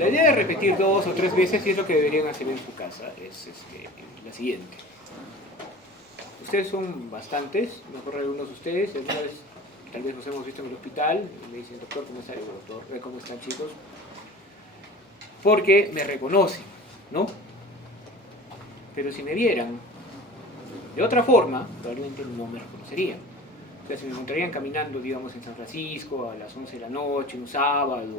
La idea de repetir 2 o 3 veces, y es lo que deberían hacer en su casa, es la siguiente. Ustedes son bastantes, mejor algunos de ustedes, alguna vez, tal vez nos hemos visto en el hospital, me dicen, doctor, ¿cómo está? Digo, doctor, ¿cómo están, chicos? Porque me reconocen, ¿no? Pero si me vieran de otra forma, probablemente no me reconocerían. O sea, si me encontrarían caminando, digamos, en San Francisco a las 11 de la noche, un sábado, en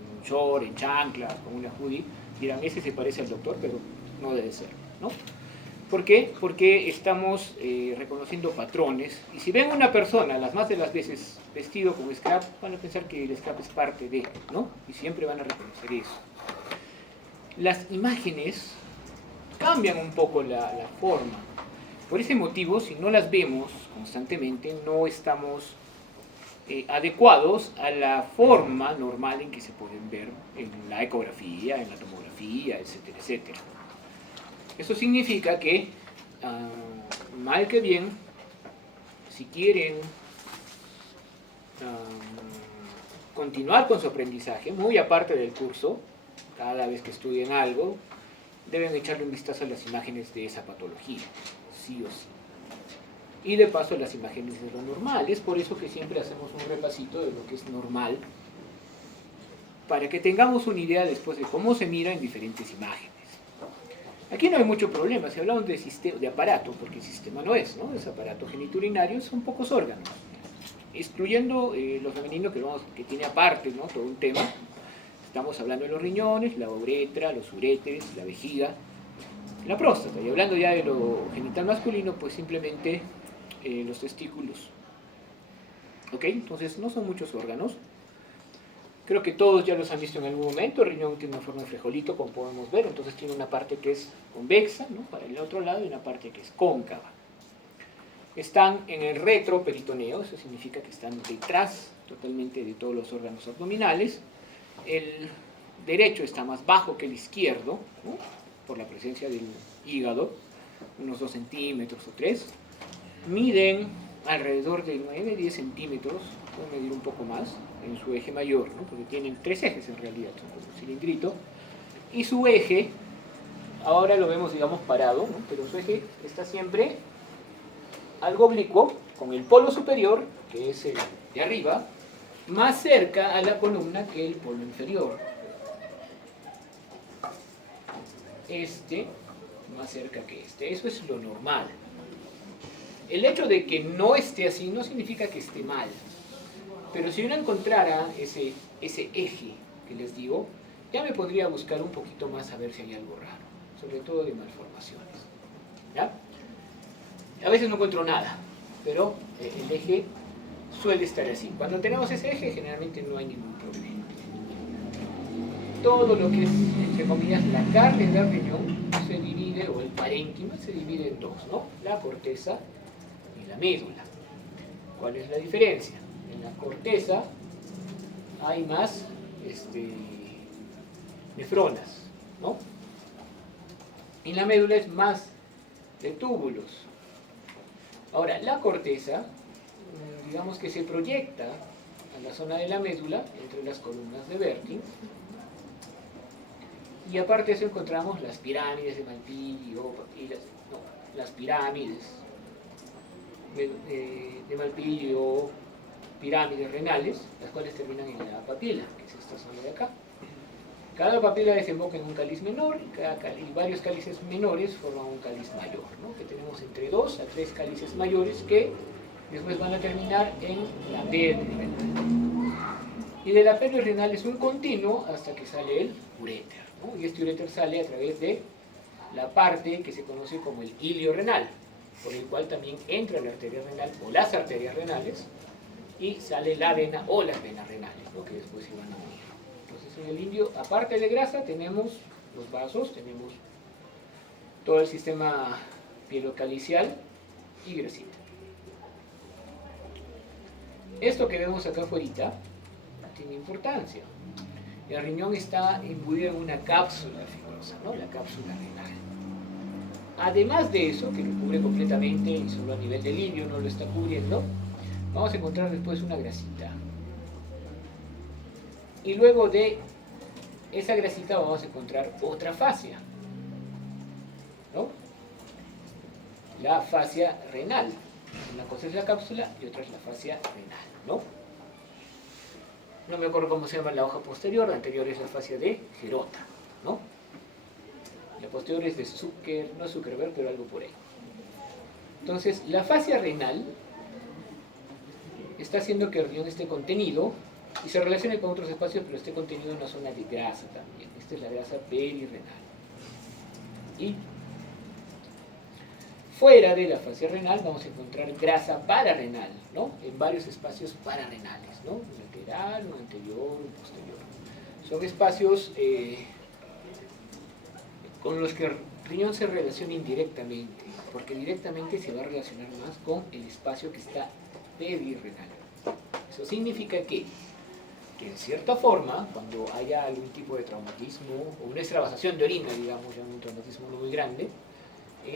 un short, en chanclas, con una hoodie, dirán, ese se parece al doctor, pero no debe ser, ¿no? ¿Por qué? Porque estamos reconociendo patrones, y si ven a una persona las más de las veces vestido con scrap, van a pensar que el scrap es parte de, ¿no? Y siempre van a reconocer eso. Las imágenes cambian un poco la forma. Por ese motivo, si no las vemos constantemente, no estamos adecuados a la forma normal en que se pueden ver en la ecografía, en la tomografía, etcétera, etcétera. Eso significa que, mal que bien, si quieren continuar con su aprendizaje, muy aparte del curso, cada vez que estudien algo, deben echarle un vistazo a las imágenes de esa patología, sí o sí. Y de paso las imágenes de lo normal. Es por eso que siempre hacemos un repasito de lo que es normal, para que tengamos una idea después de cómo se mira en diferentes imágenes. Aquí no hay mucho problema, si hablamos de aparato, porque el sistema no es, ¿no? Es aparato genitourinario, son pocos órganos, excluyendo lo femenino que tiene aparte, ¿no? Todo un tema. Estamos hablando de los riñones, la uretra, los uréteres, la vejiga, la próstata. Y hablando ya de lo genital masculino, pues simplemente los testículos. ¿Ok? Entonces no son muchos órganos. Creo que todos ya los han visto en algún momento. El riñón tiene una forma de frijolito, como podemos ver. Entonces tiene una parte que es convexa, ¿no? Para el otro lado, y una parte que es cóncava. Están en el retroperitoneo, eso significa que están detrás totalmente de todos los órganos abdominales. El derecho está más bajo que el izquierdo, ¿no? Por la presencia del hígado, unos 2 centímetros o 3. Miden alrededor de 9-10 centímetros, pueden medir un poco más en su eje mayor, ¿no? Porque tienen 3 ejes en realidad, son como un cilindrito, y su eje, ahora lo vemos digamos parado, ¿no? Pero su eje está siempre algo oblicuo, con el polo superior, que es el de arriba, más cerca a la columna que el polo inferior. Este más cerca que este, eso es lo normal. El hecho de que no esté así no significa que esté mal, pero si uno encontrara ese eje que les digo, ya me podría buscar un poquito más a ver si hay algo raro, sobre todo de malformaciones, ¿ya? A veces no encuentro nada, pero el eje suele estar así. Cuando tenemos ese eje generalmente no hay ningún problema. Todo lo que es, entre comillas, la carne del riñón se divide, o el parénquima se divide en dos, ¿no? La corteza y la médula. ¿Cuál es la diferencia? En la corteza hay más nefronas, ¿no? Y la médula es más de túbulos. Ahora, la corteza, digamos que se proyecta a la zona de la médula, entre las columnas de Werting, y aparte de eso encontramos las pirámides de Malpighi, las pirámides de Malpighi o pirámides renales, las cuales terminan en la papila, que es esta zona de acá. Cada papila desemboca en un cáliz menor y varios cálices menores forman un cáliz mayor, ¿no? Que tenemos entre 2 a 3 cálices mayores que después van a terminar en la pelvis renal. Y de la pelvis renal es un continuo hasta que sale el uréter, ¿no? Y este uréter sale a través de la parte que se conoce como el ilio renal, por el cual también entra la arteria renal o las arterias renales, y sale la vena o las venas renales, ¿no? Que después se van a unir. Entonces en el indio, aparte de grasa, tenemos los vasos, tenemos todo el sistema pielocalicial y grasita. Esto que vemos acá afuera tiene importancia. El riñón está imbuido en una cápsula fibrosa, ¿no? La cápsula renal. Además de eso, que lo cubre completamente y solo a nivel del ilio no lo está cubriendo, vamos a encontrar después una grasita. Y luego de esa grasita vamos a encontrar otra fascia, ¿no? La fascia renal. Una cosa es la cápsula y otra es la fascia renal, ¿no? No me acuerdo cómo se llama la hoja posterior, la anterior es la fascia de Gerota, ¿no? La posterior es de Zucker, no es Zuckerberg, pero algo por ahí. Entonces, la fascia renal está haciendo que el riñón esté contenido y se relacione con otros espacios, pero esté contenido en una zona de grasa también. Esta es la grasa perirenal. Y fuera de la fascia renal vamos a encontrar grasa pararenal, ¿no? En varios espacios pararenales, ¿no? Un lateral, un anterior, un posterior. Son espacios con los que el riñón se relaciona indirectamente, porque directamente se va a relacionar más con el espacio que está perirenal. Eso significa que en cierta forma, cuando haya algún tipo de traumatismo o una extravasación de orina, digamos, ya un traumatismo no muy grande,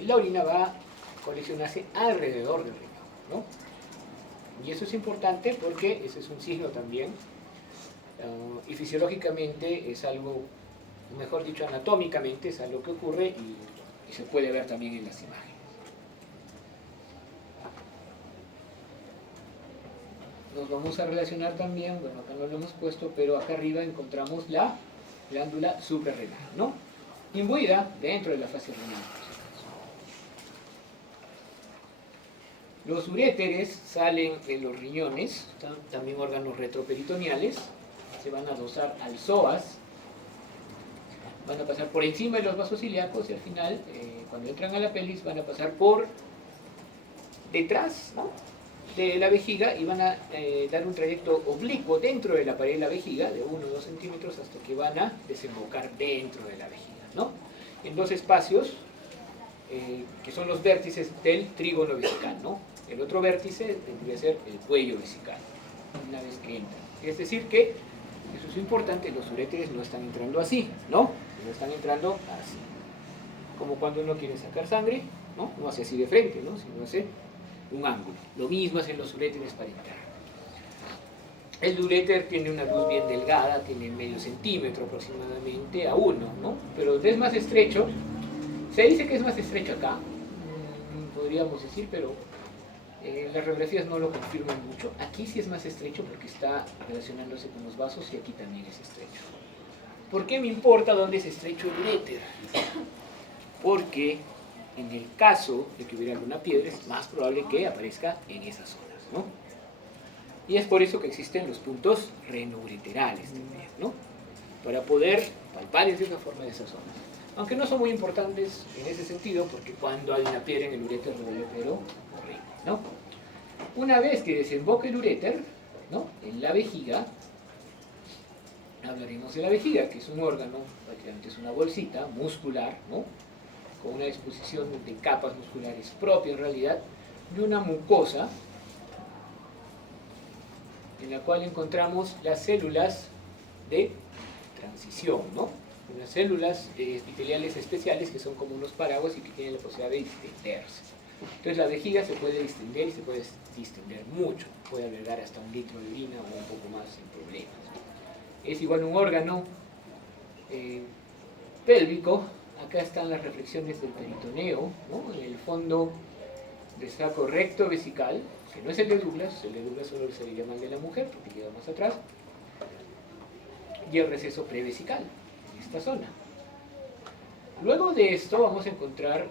la orina va a coleccionarse alrededor del riñón, ¿no? Y eso es importante porque ese es un signo también, y fisiológicamente es algo, mejor dicho, anatómicamente es algo que ocurre y se puede ver también en las imágenes. Nos vamos a relacionar también, bueno, acá no lo hemos puesto, pero acá arriba encontramos la glándula suprarrenal, ¿no? Imbuida dentro de la fascia renal. Los uréteres salen de los riñones, también órganos retroperitoneales, se van a adosar al psoas, van a pasar por encima de los vasos ilíacos y al final, cuando entran a la pelvis, van a pasar por detrás, ¿no?, de la vejiga y van a dar un trayecto oblicuo dentro de la pared de la vejiga, de 1 o 2 centímetros, hasta que van a desembocar dentro de la vejiga, ¿no? En dos espacios, que son los vértices del trígono vesical, ¿no? El otro vértice tendría que ser el cuello vesical, una vez que entran. Es decir que, eso es importante, los uréteres no están entrando así, ¿no? No están entrando así. Como cuando uno quiere sacar sangre, ¿no? No hace así de frente, ¿no? Sino hace un ángulo. Lo mismo hacen los uréteres para entrar. El uréter tiene una luz bien delgada, tiene medio centímetro aproximadamente a 1, ¿no? Pero es más estrecho. Se dice que es más estrecho acá, podríamos decir, pero las radiografías no lo confirman mucho. Aquí sí es más estrecho porque está relacionándose con los vasos y aquí también es estrecho. ¿Por qué me importa dónde es estrecho el uréter? Porque en el caso de que hubiera alguna piedra es más probable que aparezca en esas zonas, ¿no? Y es por eso que existen los puntos renoureterales también, ¿no? Para poder palpar en cierta forma de esas zonas. Aunque no son muy importantes en ese sentido, porque cuando hay una piedra en el uréter duele, pero horrible, ¿no? Una vez que desemboca el uréter, ¿no?, en la vejiga, hablaremos de la vejiga, que es un órgano, prácticamente es una bolsita muscular, ¿no?, con una disposición de capas musculares propia en realidad, y una mucosa en la cual encontramos las células de transición, ¿no? Unas células epiteliales especiales que son como unos paraguas y que tienen la posibilidad de distenderse. Entonces la vejiga se puede distender y se puede distender mucho, puede albergar hasta 1 litro de orina o un poco más sin problemas. Es igual un órgano pélvico. Acá están las reflexiones del peritoneo, ¿no? En el fondo del saco recto vesical, que no es el de Douglas solo se le llama el de la mujer, porque queda más atrás, y el receso prevesical, en esta zona. Luego de esto vamos a encontrar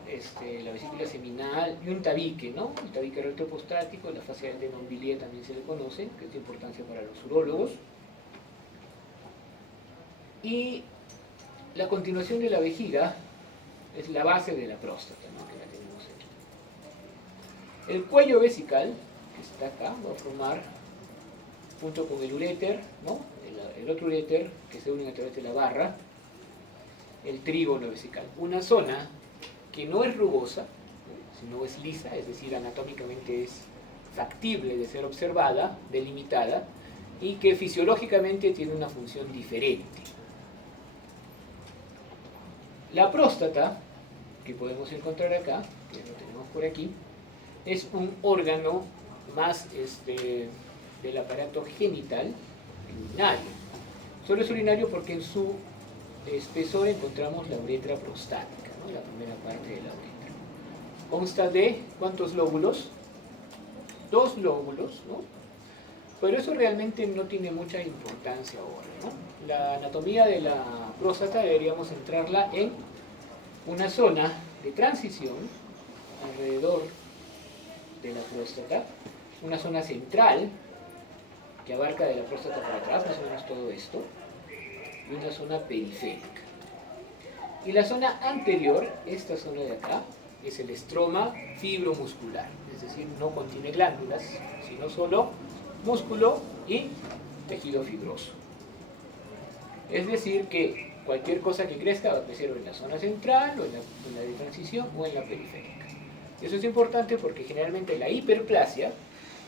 la vesícula seminal y un tabique, ¿no? El tabique retropostático, la fascia del Denonvilliers también se le conoce, que es de importancia para los urólogos. Y la continuación de la vejiga es la base de la próstata, ¿no?, que la tenemos aquí. El cuello vesical, que está acá, va a formar, junto con el uréter, ¿no?, el otro uréter que se une a través de la barra, el trígono vesical. Una zona que no es rugosa, ¿no?, sino es lisa, es decir, anatómicamente es factible de ser observada, delimitada, y que fisiológicamente tiene una función diferente. La próstata, que podemos encontrar acá, que lo tenemos por aquí, es un órgano más del aparato genital urinario. Solo es urinario porque en su espesor encontramos la uretra prostática, ¿no? La primera parte de la uretra. Consta de ¿cuántos lóbulos? 2 lóbulos, ¿no? Pero eso realmente no tiene mucha importancia ahora, ¿no? La anatomía de la próstata deberíamos centrarla en una zona de transición alrededor de la próstata, una zona central que abarca de la próstata para atrás, más o menos todo esto, y una zona periférica. Y la zona anterior, esta zona de acá, es el estroma fibromuscular, es decir, no contiene glándulas, sino solo músculo y tejido fibroso. Es decir, que cualquier cosa que crezca va a crecer o en la zona central, o en la de transición, o en la periférica. Eso es importante porque generalmente la hiperplasia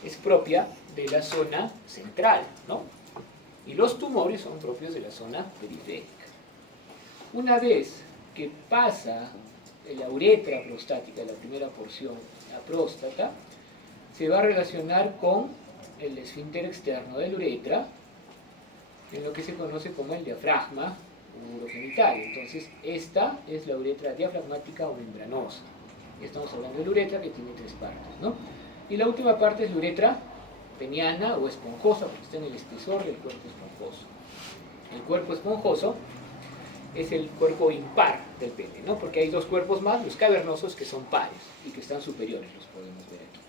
es propia de la zona central, ¿no? Y los tumores son propios de la zona periférica. Una vez que pasa la uretra prostática, la primera porción, la próstata, se va a relacionar con el esfínter externo de la uretra, en lo que se conoce como el diafragma urogenital. Entonces, esta es la uretra diafragmática o membranosa. Y estamos hablando de la uretra que tiene 3 partes, ¿no? Y la última parte es la uretra peniana o esponjosa, porque está en el espesor del cuerpo esponjoso. El cuerpo esponjoso es el cuerpo impar del pene, ¿no? Porque hay 2 cuerpos más, los cavernosos, que son pares y que están superiores, los podemos ver aquí.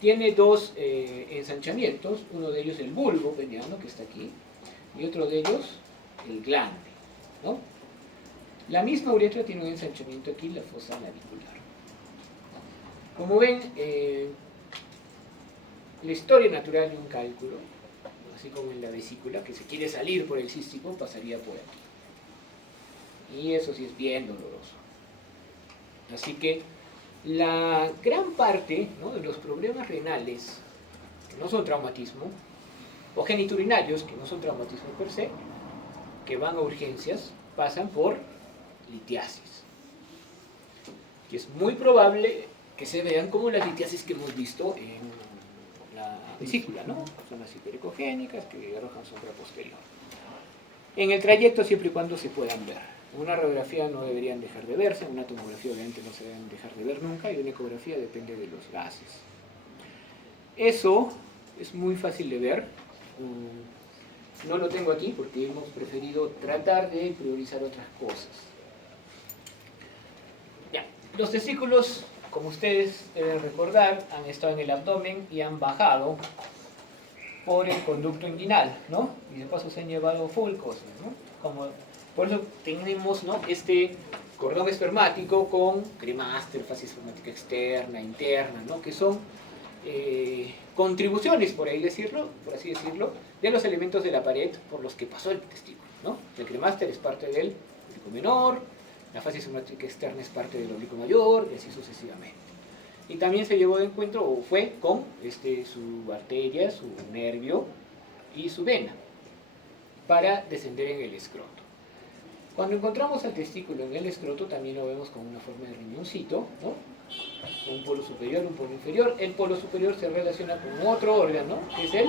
Tiene 2 ensanchamientos, uno de ellos el bulbo peniano, que está aquí, y otro de ellos el glande, ¿no? La misma uretra tiene un ensanchamiento aquí, la fosa navicular. Como ven, la historia natural de un cálculo, así como en la vesícula, que se quiere salir por el cístico, pasaría por aquí. Y eso sí es bien doloroso. Así que la gran parte, ¿no?, de los problemas renales, que no son traumatismo, o geniturinarios, que no son traumatismo per se, que van a urgencias, pasan por litiasis. Y es muy probable que se vean como las litiasis que hemos visto en la vesícula, ¿no? Son las hiperecogénicas que arrojan sombra posterior. En el trayecto, siempre y cuando se puedan ver. En una radiografía no deberían dejar de verse, en una tomografía obviamente no se deben dejar de ver nunca, y una ecografía depende de los gases. Eso es muy fácil de ver. No lo tengo aquí porque hemos preferido tratar de priorizar otras cosas. Ya. Los testículos, como ustedes deben recordar, han estado en el abdomen y han bajado por el conducto inguinal, ¿no? Y de paso se han llevado full cosas, ¿no? Por eso tenemos, ¿no?, este cordón espermático con cremaster, fascia espermática externa, interna, ¿no?, que son contribuciones, por así decirlo, de los elementos de la pared por los que pasó el testículo, ¿no? El cremaster es parte del oblicuo menor, la fascia espermática externa es parte del oblicuo mayor, y así sucesivamente. Y también se llevó de encuentro, o fue con su arteria, su nervio y su vena, para descender en el escroto. Cuando encontramos al testículo en el escroto, también lo vemos con una forma de riñoncito, ¿no?, un polo superior, un polo inferior. El polo superior se relaciona con otro órgano, que es el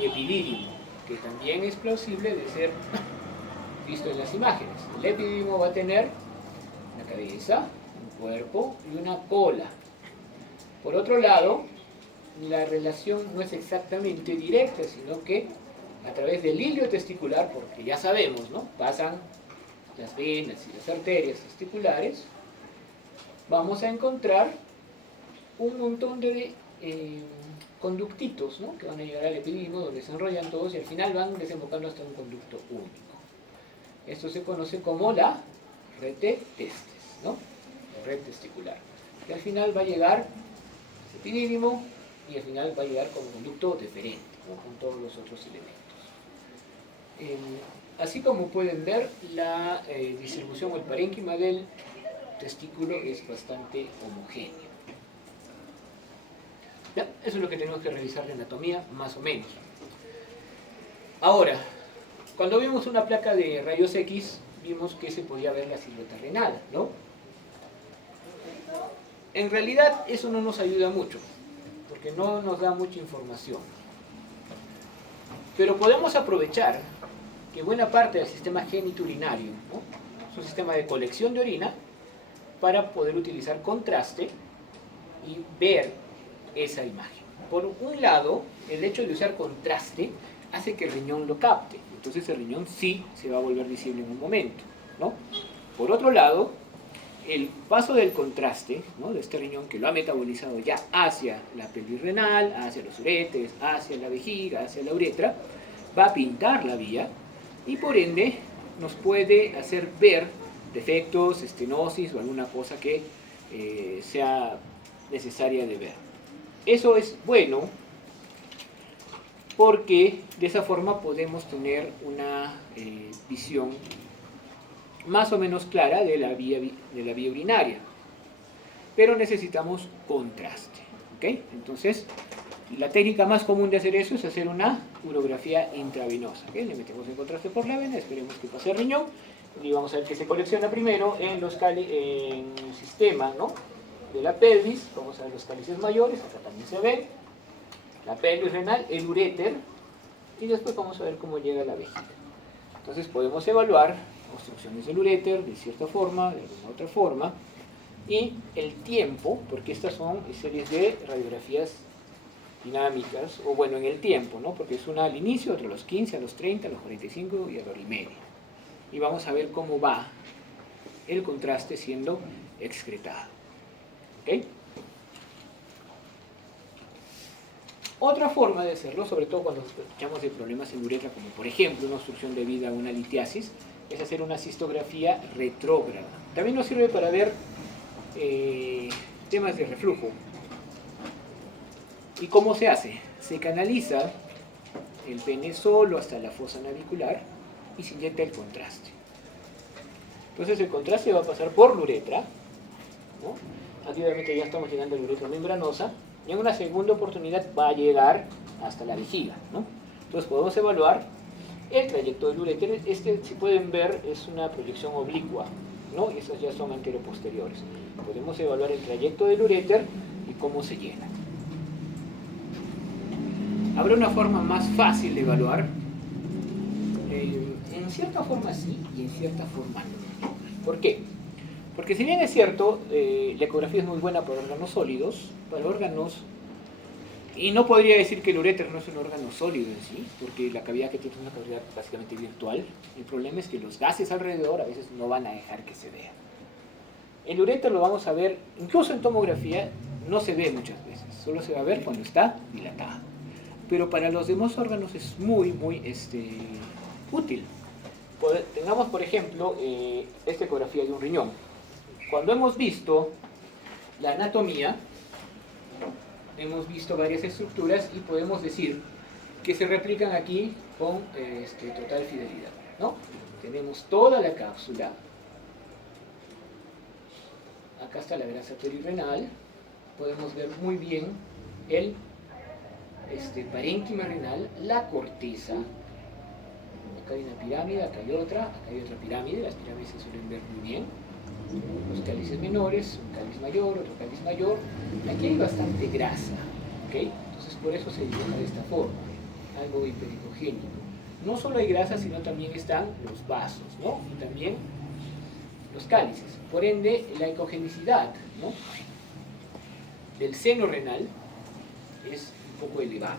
epidídimo, que también es plausible de ser visto en las imágenes. El epidídimo va a tener una cabeza, un cuerpo y una cola. Por otro lado, la relación no es exactamente directa, sino que a través del hilio testicular, porque ya sabemos, ¿no?, pasan las venas y las arterias testiculares, vamos a encontrar un montón de conductitos, ¿no?, que van a llegar al epidídimo, donde se enrollan todos y al final van desembocando hasta un conducto único. Esto se conoce como la red de testes, ¿no?, la red testicular, que al final va a llegar al epidídimo y al final va a llegar como conducto deferente, ¿no?, con todos los otros elementos. Así como pueden ver, la distribución o el parénquima del testículo es bastante homogéneo. Ya, eso es lo que tenemos que revisar de anatomía, más o menos. Ahora, cuando vimos una placa de rayos X, vimos que se podía ver la silueta renal, ¿no? En realidad, eso no nos ayuda mucho, porque no nos da mucha información. Pero podemos aprovechar que buena parte del sistema genitourinario, ¿no?, es un sistema de colección de orina para poder utilizar contraste y ver esa imagen. Por un lado, el hecho de usar contraste hace que el riñón lo capte, entonces el riñón sí se va a volver visible en un momento, ¿no? Por otro lado, el paso del contraste, ¿no?, de este riñón que lo ha metabolizado ya hacia la pelvis renal, hacia los uréteres, hacia la vejiga, hacia la uretra, va a pintar la vía y por ende nos puede hacer ver defectos, estenosis o alguna cosa que sea necesaria de ver. Eso es bueno porque de esa forma podemos tener una visión más o menos clara de la vía urinaria, pero necesitamos contraste, ¿ok? Entonces, la técnica más común de hacer eso es hacer una urografía intravenosa, ¿ok? Le metemos el contraste por la vena, esperemos que pase el riñón, y vamos a ver que se colecciona primero en el sistema, ¿no?, de la pelvis. Vamos a ver los cálices mayores, acá también se ven, la pelvis renal, el uréter, y después vamos a ver cómo llega la vejiga. Entonces podemos evaluar obstrucciones del uréter de cierta forma, de alguna otra forma, y el tiempo, porque estas son series de radiografías dinámicas, o bueno, en el tiempo, ¿no?, porque es una al inicio, otra a los 15, a los 30, a los 45 y a la hora y media. Y vamos a ver cómo va el contraste siendo excretado. ¿Ok? Otra forma de hacerlo, sobre todo cuando sospechamos de problemas en uretra, como por ejemplo una obstrucción debida a una litiasis, es hacer una cistografía retrógrada. También nos sirve para ver temas de reflujo. ¿Y cómo se hace? Se canaliza el pene solo hasta la fosa navicular y se inyecta el contraste. Entonces el contraste va a pasar por la uretra, ¿no? Aquí obviamente ya estamos llegando a la uretra membranosa, y en una segunda oportunidad va a llegar hasta la vejiga, ¿no? Entonces podemos evaluar el trayecto del uréter. Si pueden ver, es una proyección oblicua, ¿no? Y esas ya son anteroposteriores. Podemos evaluar el trayecto del uréter y cómo se llena. ¿Habrá una forma más fácil de evaluar? En cierta forma sí, y en cierta forma no. ¿Por qué? Porque si bien es cierto, la ecografía es muy buena para órganos sólidos, para órganos, y no podría decir que el uréter no es un órgano sólido en sí, porque la cavidad que tiene es una cavidad básicamente virtual. El problema es que los gases alrededor a veces no van a dejar que se vea. El uréter lo vamos a ver, incluso en tomografía, no se ve muchas veces, solo se va a ver cuando está dilatado. Pero para los demás órganos es muy, muy útil. Tengamos, por ejemplo, esta ecografía de un riñón. Cuando hemos visto la anatomía, hemos visto varias estructuras y podemos decir que se replican aquí con total fidelidad, ¿no? Tenemos toda la cápsula. Acá está la grasa perirenal. Podemos ver muy bien el parénquima renal, la corteza. Acá hay una pirámide, acá hay otra pirámide. Las pirámides se suelen ver muy bien. Los cálices menores, un cáliz mayor, otro cáliz mayor. Aquí hay bastante grasa, ¿ok? Entonces por eso se dibuja de esta forma, algo hipericogénico. No solo hay grasa, sino también están los vasos, ¿no? Y también los cálices. Por ende, la ecogenicidad, ¿no?, del seno renal es un poco elevada.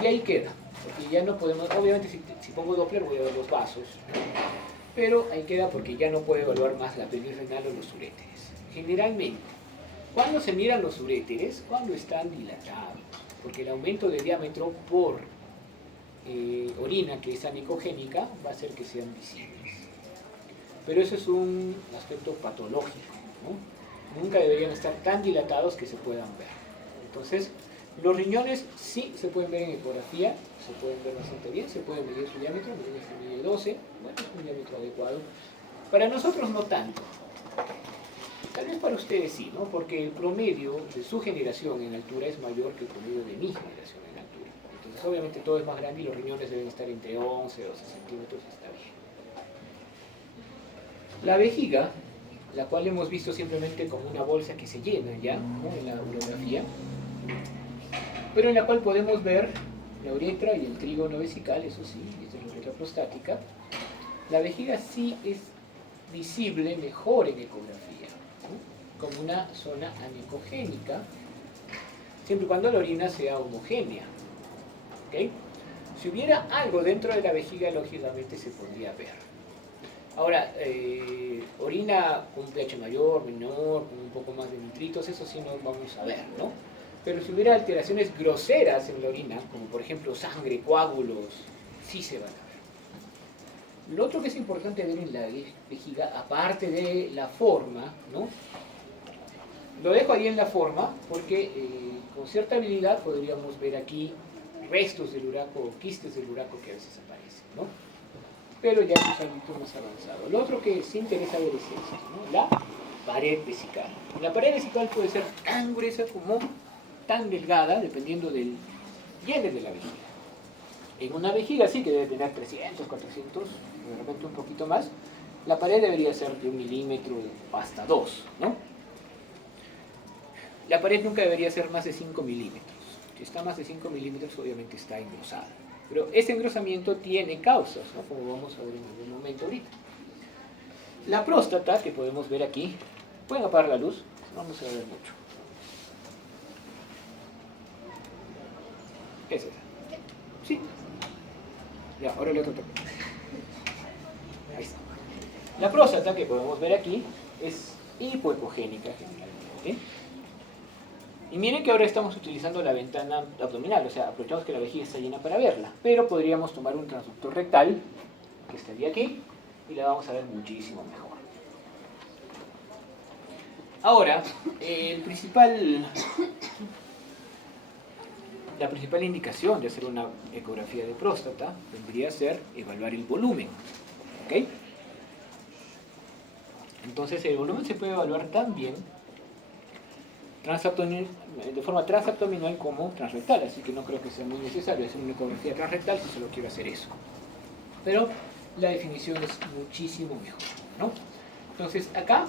Y ahí queda, porque ya no podemos, obviamente si pongo Doppler voy a ver los vasos, pero ahí queda porque ya no puedo evaluar más la pelvis renal o los uréteres. Generalmente, cuando se miran los uréteres, cuando están dilatados, porque el aumento de diámetro por orina que es anicogénica va a hacer que sean visibles. Pero eso es un aspecto patológico, ¿no? Nunca deberían estar tan dilatados que se puedan ver. Entonces, los riñones sí se pueden ver en ecografía, se pueden ver bastante bien, se puede medir su diámetro, mide 12, bueno, es un diámetro adecuado. Para nosotros no tanto. Tal vez para ustedes sí, ¿no? Porque el promedio de su generación en altura es mayor que el promedio de mi generación en altura. Entonces, obviamente todo es más grande y los riñones deben estar entre 11 o 12 centímetros, está bien. La vejiga, la cual hemos visto simplemente como una bolsa que se llena ya, ¿no?, en la urografía, pero en la cual podemos ver la uretra y el trígono vesical, eso sí, esta es la uretra prostática. La vejiga sí es visible mejor en ecografía, ¿no? Como una zona anecogénica, siempre y cuando la orina sea homogénea. ¿Okay? Si hubiera algo dentro de la vejiga, lógicamente se podría ver. Ahora, orina con un pH mayor, menor, con un poco más de nitritos, eso sí no vamos a ver, ¿no? Pero si hubiera alteraciones groseras en la orina, como por ejemplo sangre, coágulos, sí se van a ver. Lo otro que es importante ver en la vejiga, aparte de la forma, ¿no? Lo dejo ahí en la forma porque con cierta habilidad podríamos ver aquí restos del uraco o quistes del uraco que a veces aparecen, ¿no? Pero ya es un ámbito más avanzado. Lo otro que sí interesa ver es esto, ¿no? La pared vesical. La pared vesical puede ser tan gruesa como tan delgada, dependiendo del llene de la vejiga. En una vejiga sí que debe tener 300, 400, de repente un poquito más, la pared debería ser de 1 milímetro hasta 2, ¿no? La pared nunca debería ser más de 5 milímetros. Si está más de 5 milímetros, obviamente está engrosada. Pero ese engrosamiento tiene causas, ¿no? Como vamos a ver en algún momento ahorita. La próstata, que podemos ver aquí, pueden apagar la luz, no vamos a ver mucho. ¿Qué es esa? Sí. Ya, ahora le otro toque. Ahí está. La próstata, que podemos ver aquí, es hipoecogénica generalmente. Y miren que ahora estamos utilizando la ventana abdominal, o sea, aprovechamos que la vejiga está llena para verla. Pero podríamos tomar un transductor rectal, que estaría aquí, y la vamos a ver muchísimo mejor. Ahora, la principal indicación de hacer una ecografía de próstata vendría a ser evaluar el volumen. ¿Ok? Entonces el volumen se puede evaluar también de forma transabdominal como transrectal, así que no creo que sea muy necesario hacer una ecografía transrectal si solo quiero hacer eso. Pero la definición es muchísimo mejor, ¿no? Entonces acá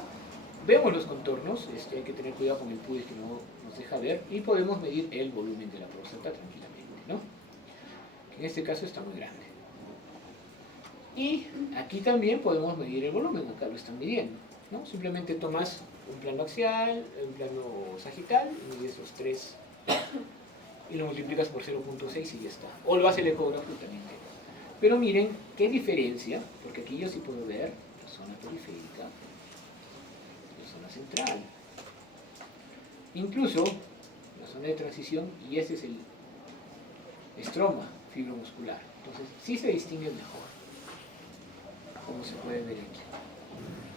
vemos los contornos, hay que tener cuidado con el PUDE que no nos deja ver, y podemos medir el volumen de la próstata tranquilamente, ¿no? Que en este caso está muy grande. Y aquí también podemos medir el volumen, acá lo están midiendo, ¿no? Simplemente tomas un plano axial, un plano sagital, y mides los tres y lo multiplicas por 0.6 y ya está. O lo hace el ecógrafo también. Pero miren qué diferencia, porque aquí yo sí puedo ver la zona periférica, la zona central, incluso la zona de transición, y ese es el estroma fibromuscular. Entonces sí se distingue mejor, como se puede ver aquí.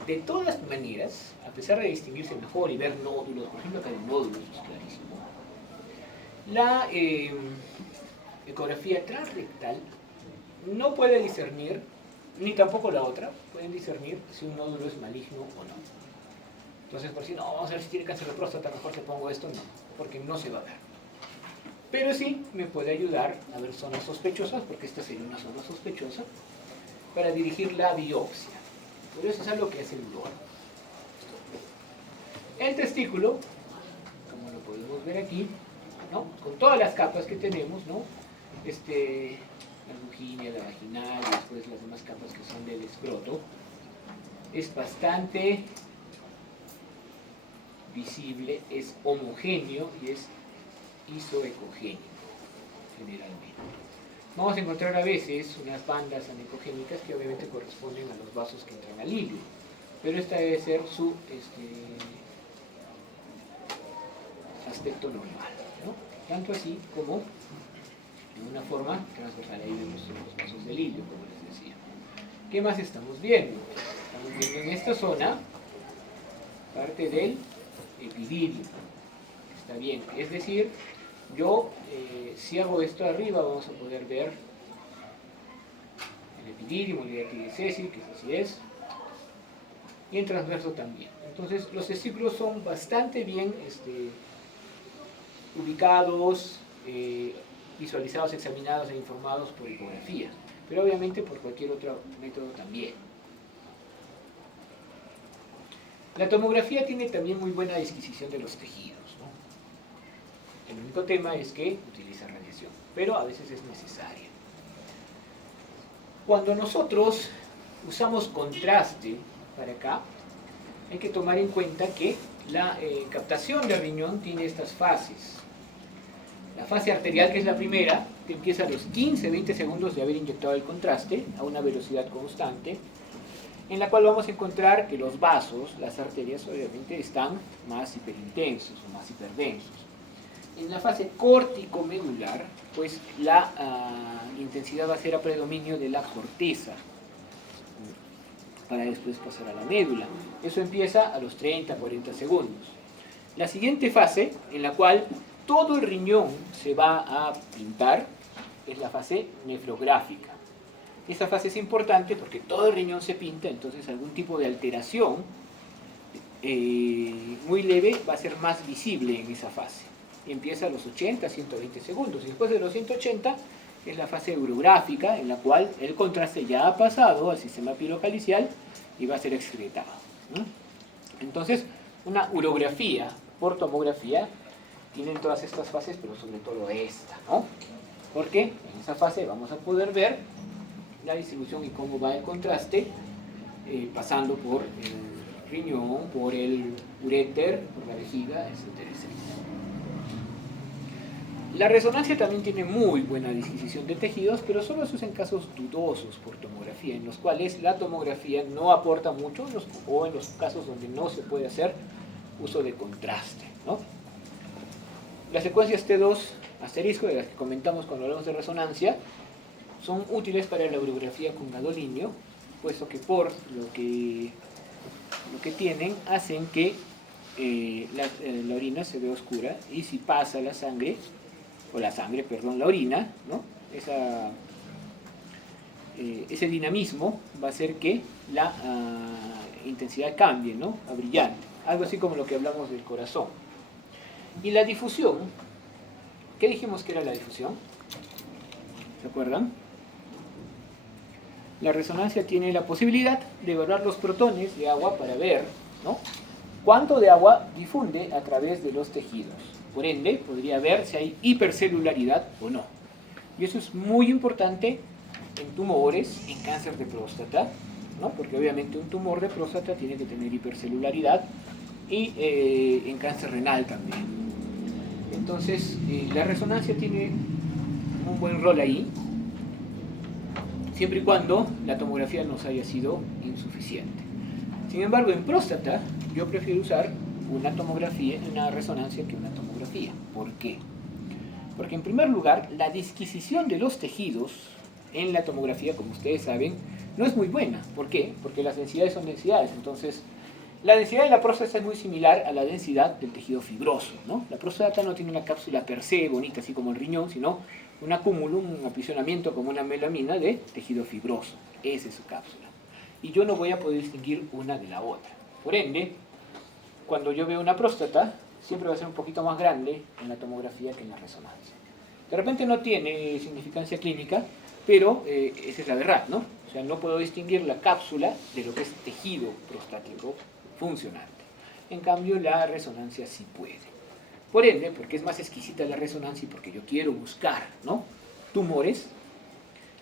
De todas maneras, a pesar de distinguirse mejor y ver nódulos, por ejemplo acá hay nódulos, es clarísimo, la ecografía transrectal no puede discernir, ni tampoco la otra, pueden discernir si un nódulo es maligno o no. Entonces, por si no, vamos a ver si tiene cáncer de próstata, mejor te pongo esto, no, porque no se va a ver. Pero sí me puede ayudar a ver zonas sospechosas, porque esta sería una zona sospechosa, para dirigir la biopsia. Por eso es algo que hace el urólogo. El testículo, como lo podemos ver aquí, ¿no? Con todas las capas que tenemos, ¿no? La luginia, la vaginal, y después las demás capas que son del escroto, es bastante visible, es homogéneo y es isoecogénico, generalmente. Vamos a encontrar a veces unas bandas anecogénicas que obviamente corresponden a los vasos que entran al hilo, pero esta debe ser su aspecto normal, ¿no? Tanto así como de una forma transversal. Ahí vemos los vasos del hilo, como les decía. ¿Qué más estamos viendo? Estamos viendo en esta zona parte del epididio. Está bien, es decir, yo si hago esto arriba vamos a poder ver el epididio, el epidicésil, que así es, y en transverso también. Entonces los testículos son bastante bien ubicados, visualizados, examinados e informados por ecografía, pero obviamente por cualquier otro método también. La tomografía tiene también muy buena disquisición de los tejidos, ¿no? El único tema es que utiliza radiación, pero a veces es necesaria. Cuando nosotros usamos contraste para acá, hay que tomar en cuenta que la captación de riñón tiene estas fases. La fase arterial, que es la primera, que empieza a los 15-20 segundos de haber inyectado el contraste a una velocidad constante, en la cual vamos a encontrar que los vasos, las arterias, obviamente están más hiperintensos o más hiperdensos. En la fase córtico-medular, pues la intensidad va a ser a predominio de la corteza, para después pasar a la médula. Eso empieza a los 30-40 segundos. La siguiente fase, en la cual todo el riñón se va a pintar, es la fase nefrográfica. Esa fase es importante porque todo el riñón se pinta, entonces algún tipo de alteración muy leve va a ser más visible en esa fase. Empieza a los 80-120 segundos. Y después de los 180 es la fase urográfica, en la cual el contraste ya ha pasado al sistema pilocalicial y va a ser excretado, ¿no? Entonces, una urografía por tomografía tienen todas estas fases, pero sobre todo esta, ¿no? Porque en esa fase vamos a poder ver la distribución y cómo va el contraste pasando por el riñón, por el uréter, por la vejiga, etcétera, etcétera. La resonancia también tiene muy buena disquisición de tejidos, pero solo se usa en casos dudosos por tomografía, en los cuales la tomografía no aporta mucho, o en los casos donde no se puede hacer uso de contraste, ¿no? Las secuencias T2 asterisco, de las que comentamos cuando hablamos de resonancia, son útiles para la urografía con gadolinio, puesto que por lo que tienen, hacen que la orina se vea oscura, y si pasa la sangre, la orina, ¿no? Ese dinamismo va a hacer que la intensidad cambie, ¿no? A brillante, algo así como lo que hablamos del corazón. Y la difusión, ¿qué dijimos que era la difusión? ¿Se acuerdan? La resonancia tiene la posibilidad de evaluar los protones de agua para ver, ¿no?, cuánto de agua difunde a través de los tejidos. Por ende, podría ver si hay hipercelularidad o no. Y eso es muy importante en tumores, en cáncer de próstata, ¿no?, porque obviamente un tumor de próstata tiene que tener hipercelularidad, y en cáncer renal también. Entonces, la resonancia tiene un buen rol ahí, siempre y cuando la tomografía nos haya sido insuficiente. Sin embargo, en próstata yo prefiero usar una resonancia que una tomografía. ¿Por qué? Porque en primer lugar, la disquisición de los tejidos en la tomografía, como ustedes saben, no es muy buena. ¿Por qué? Porque las densidades son densidades. Entonces, la densidad de la próstata es muy similar a la densidad del tejido fibroso, ¿no? La próstata no tiene una cápsula per se bonita, así como el riñón, sino un acúmulo, un aprisionamiento como una melamina de tejido fibroso. Esa es su cápsula. Y yo no voy a poder distinguir una de la otra. Por ende, cuando yo veo una próstata, siempre va a ser un poquito más grande en la tomografía que en la resonancia. De repente no tiene significancia clínica, pero esa es la verdad, ¿no? O sea, no puedo distinguir la cápsula de lo que es tejido prostático funcionante. En cambio, la resonancia sí puede. Por ende, porque es más exquisita la resonancia y porque yo quiero buscar, ¿no?, tumores,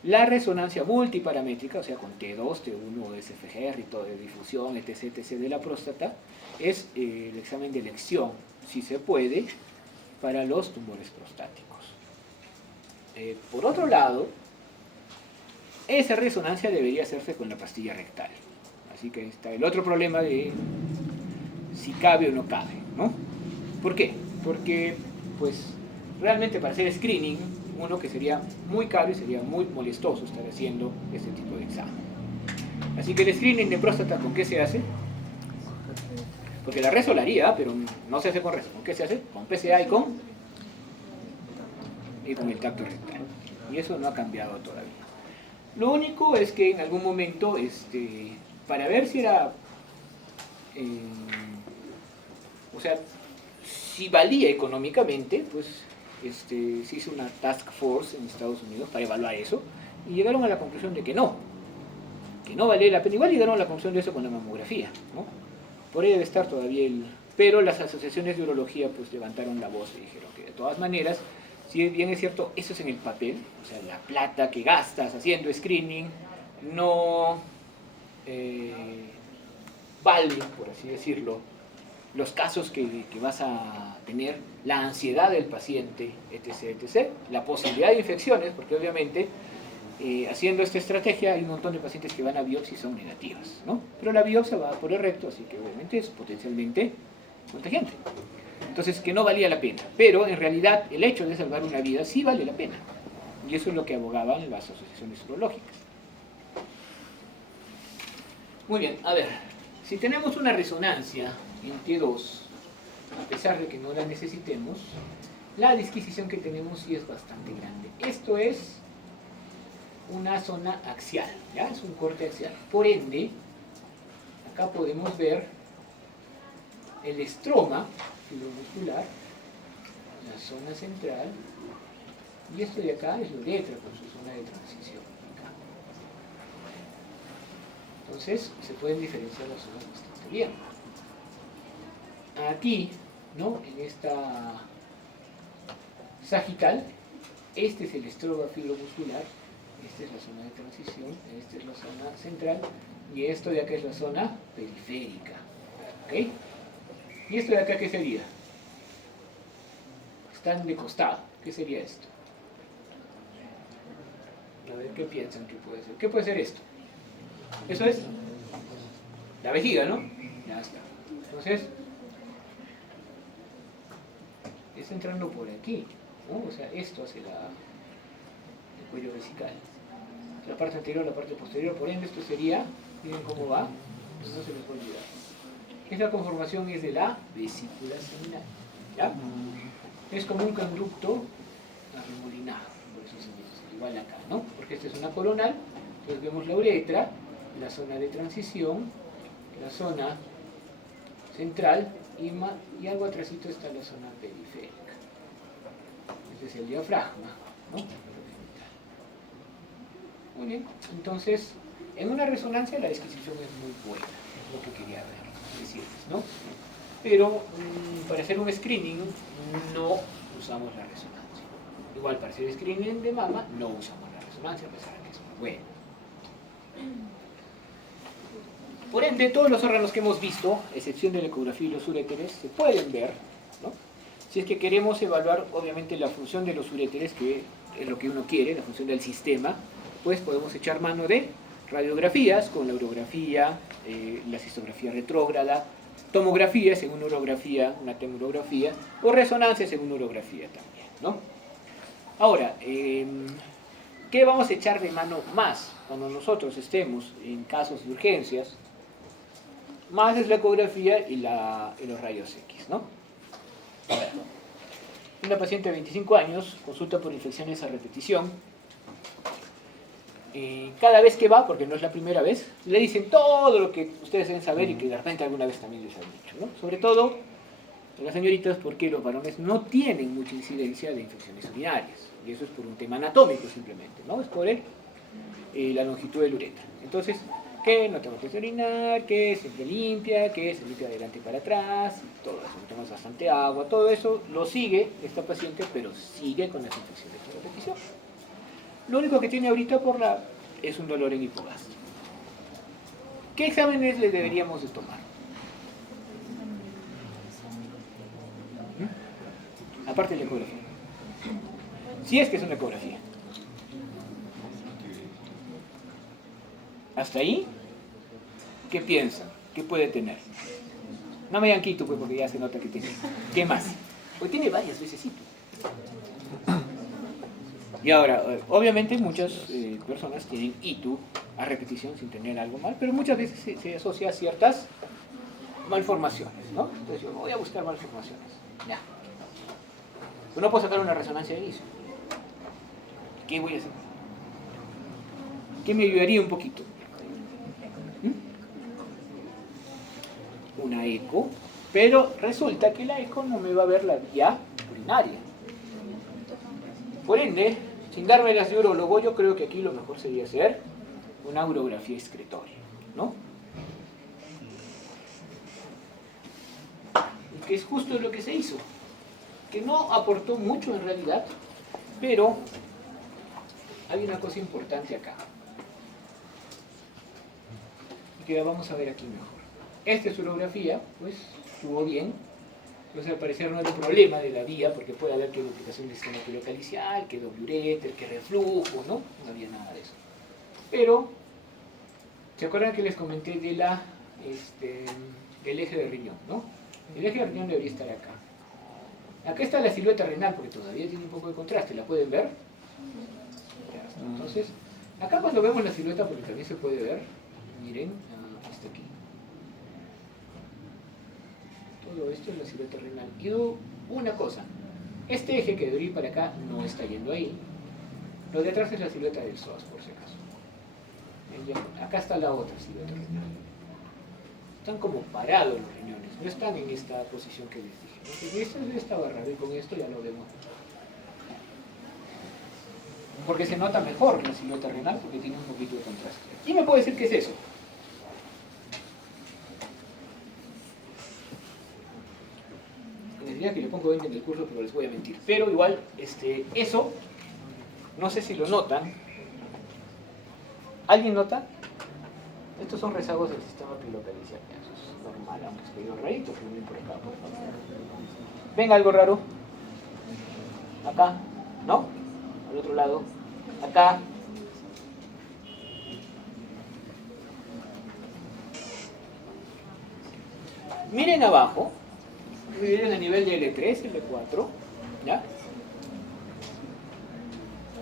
la resonancia multiparamétrica, o sea, con T2, T1, SFGR y todo de difusión, etc., etc., de la próstata, es el examen de elección, si se puede, para los tumores prostáticos. Por otro lado, esa resonancia debería hacerse con la pastilla rectal. Así que está el otro problema de si cabe o no cabe, ¿no? ¿Por qué? Porque, pues, realmente para hacer screening, uno que sería muy caro y sería muy molestoso estar haciendo este tipo de examen. Así que el screening de próstata, ¿con qué se hace? Porque la reso la haría, pero no se hace con reso. ¿Con qué se hace? Con PSA y con el tacto rectal. Y eso no ha cambiado todavía. Lo único es que en algún momento, para ver si era, o sea, si valía económicamente, pues se hizo una task force en Estados Unidos para evaluar eso, y llegaron a la conclusión de que no valía la pena. Igual llegaron a la conclusión de eso con la mamografía, ¿no? Por ahí debe estar todavía el pero las asociaciones de urología pues levantaron la voz y dijeron que de todas maneras, si bien es cierto, eso es en el papel, o sea, la plata que gastas haciendo screening no vale, por así decirlo, los casos que vas a tener, la ansiedad del paciente, etc., etc., la posibilidad de infecciones, porque obviamente haciendo esta estrategia hay un montón de pacientes que van a biopsia y son negativas, ¿no? Pero la biopsia va por el recto, así que obviamente es potencialmente contagiante. Entonces, que no valía la pena. Pero en realidad el hecho de salvar una vida sí vale la pena. Y eso es lo que abogaban las asociaciones urológicas. Muy bien, a ver, si tenemos una resonancia en T2, a pesar de que no la necesitemos, la disquisición que tenemos sí es bastante grande. Esto es una zona axial, ¿ya? Es un corte axial. Por ende, acá podemos ver el estroma fibromuscular, la zona central, y esto de acá es la uretra con su zona de transición. Acá. Entonces, se pueden diferenciar las zonas bastante bien. Aquí, ¿no? En esta sagital, este es el estroma fibromuscular, esta es la zona de transición, esta es la zona central, y esto de acá es la zona periférica. ¿Ok? ¿Y esto de acá qué sería? Están de costado. ¿Qué sería esto? A ver, ¿qué piensan que puede ser? ¿Qué puede ser esto? Eso es la vejiga, ¿no? Ya está. Entonces, es entrando por aquí, ¿no? O sea, esto hace el cuello vesical. La parte anterior, la parte posterior, por ende esto sería, miren cómo va, no se les va a olvidar. Esta conformación es de la vesícula seminal, ¿ya? Es como un conducto arremolinado, por eso se dice, igual acá, ¿no? Porque esta es una coronal, entonces vemos la uretra, la zona de transición, la zona central y algo atrásito está la zona periférica. Este es el diafragma, ¿no? Muy bien, entonces, en una resonancia la disquisición es muy buena, es lo que quería decirles, ¿no? Pero para hacer un screening no usamos la resonancia. Igual para hacer screening de mama no usamos la resonancia, a pesar de que es muy buena. Por ende, todos los órganos que hemos visto, excepción de la ecografía y los uréteres, se pueden ver, ¿no? Si es que queremos evaluar, obviamente, la función de los uréteres, que es lo que uno quiere, la función del sistema, pues podemos echar mano de radiografías con la urografía, la cistografía retrógrada, tomografía según urografía, una tomografía, o resonancia según urografía también, ¿no? Ahora, ¿qué vamos a echar de mano más cuando nosotros estemos en casos de urgencias? Más es la ecografía y los rayos X, ¿no? A ver, una paciente de 25 años consulta por infecciones a repetición. Cada vez que va, porque no es la primera vez, le dicen todo lo que ustedes deben saber y que de repente alguna vez también les han dicho, ¿no? Sobre todo las señoritas, porque los varones no tienen mucha incidencia de infecciones urinarias, y eso es por un tema anatómico simplemente, ¿no? Es por la longitud del uretra. Entonces, que no tengo que orinar, que siempre limpia, que se limpia de adelante y para atrás, todo eso, tomas bastante agua, todo eso lo sigue esta paciente, pero sigue con las infecciones de repetición. Lo único que tiene ahorita es un dolor en hipogastro. ¿Qué exámenes le deberíamos de tomar? Aparte de la ecografía. Si es que es una ecografía. ¿Hasta ahí? ¿Qué piensan? ¿Qué puede tener? No me digan quito, pues, porque ya se nota que tiene. ¿Qué más? Pues tiene varias veces. Y ahora, obviamente muchas personas tienen ITU a repetición sin tener algo mal, pero muchas veces se asocia a ciertas malformaciones, ¿no? Entonces yo voy a buscar malformaciones. Ya. Pero no puedo sacar una resonancia de inicio. ¿Qué voy a hacer? ¿Qué me ayudaría un poquito? Una eco, pero resulta que la eco no me va a ver la vía urinaria. Por ende, sin darme las de urólogo, yo creo que aquí lo mejor sería hacer una urografía excretoria, ¿no? que es justo lo que se hizo, que no aportó mucho en realidad, pero hay una cosa importante acá, y que la vamos a ver aquí mejor. Esta esferografía, pues, estuvo bien. Entonces, al parecer no hay un problema de la vía, porque puede haber que duplicación del sistema pilocalicial, que diuréter, que reflujo, ¿no? No había nada de eso. Pero, ¿se acuerdan que les comenté de del eje de riñón, ¿no? El eje de riñón debería estar acá. Acá está la silueta renal, porque todavía tiene un poco de contraste, ¿la pueden ver? Entonces, acá cuando vemos la silueta, porque también se puede ver, miren, hasta aquí. Todo esto es la silueta renal. Y una cosa, este eje que debería ir para acá no está yendo ahí. Lo de atrás es la silueta del psoas, por si acaso. Acá está la otra silueta renal. Están como parados los riñones, no están en esta posición que les dije. Entonces, esto estaba raro y con esto ya lo vemos. Porque se nota mejor la silueta renal porque tiene un poquito de contraste. ¿Quién me puede decir qué es eso? Les diría que le pongo 20 en el curso, pero les voy a mentir. Pero igual, eso, no sé si lo notan. ¿Alguien nota? Estos son rezagos del sistema pilocalicial. Eso es normal, aunque es medio rarito, pero no por acá, por favor. ¿Ven algo raro? Acá, ¿no? Al otro lado. Acá. Miren abajo. Miren a nivel de L3, L4. ¿Ya?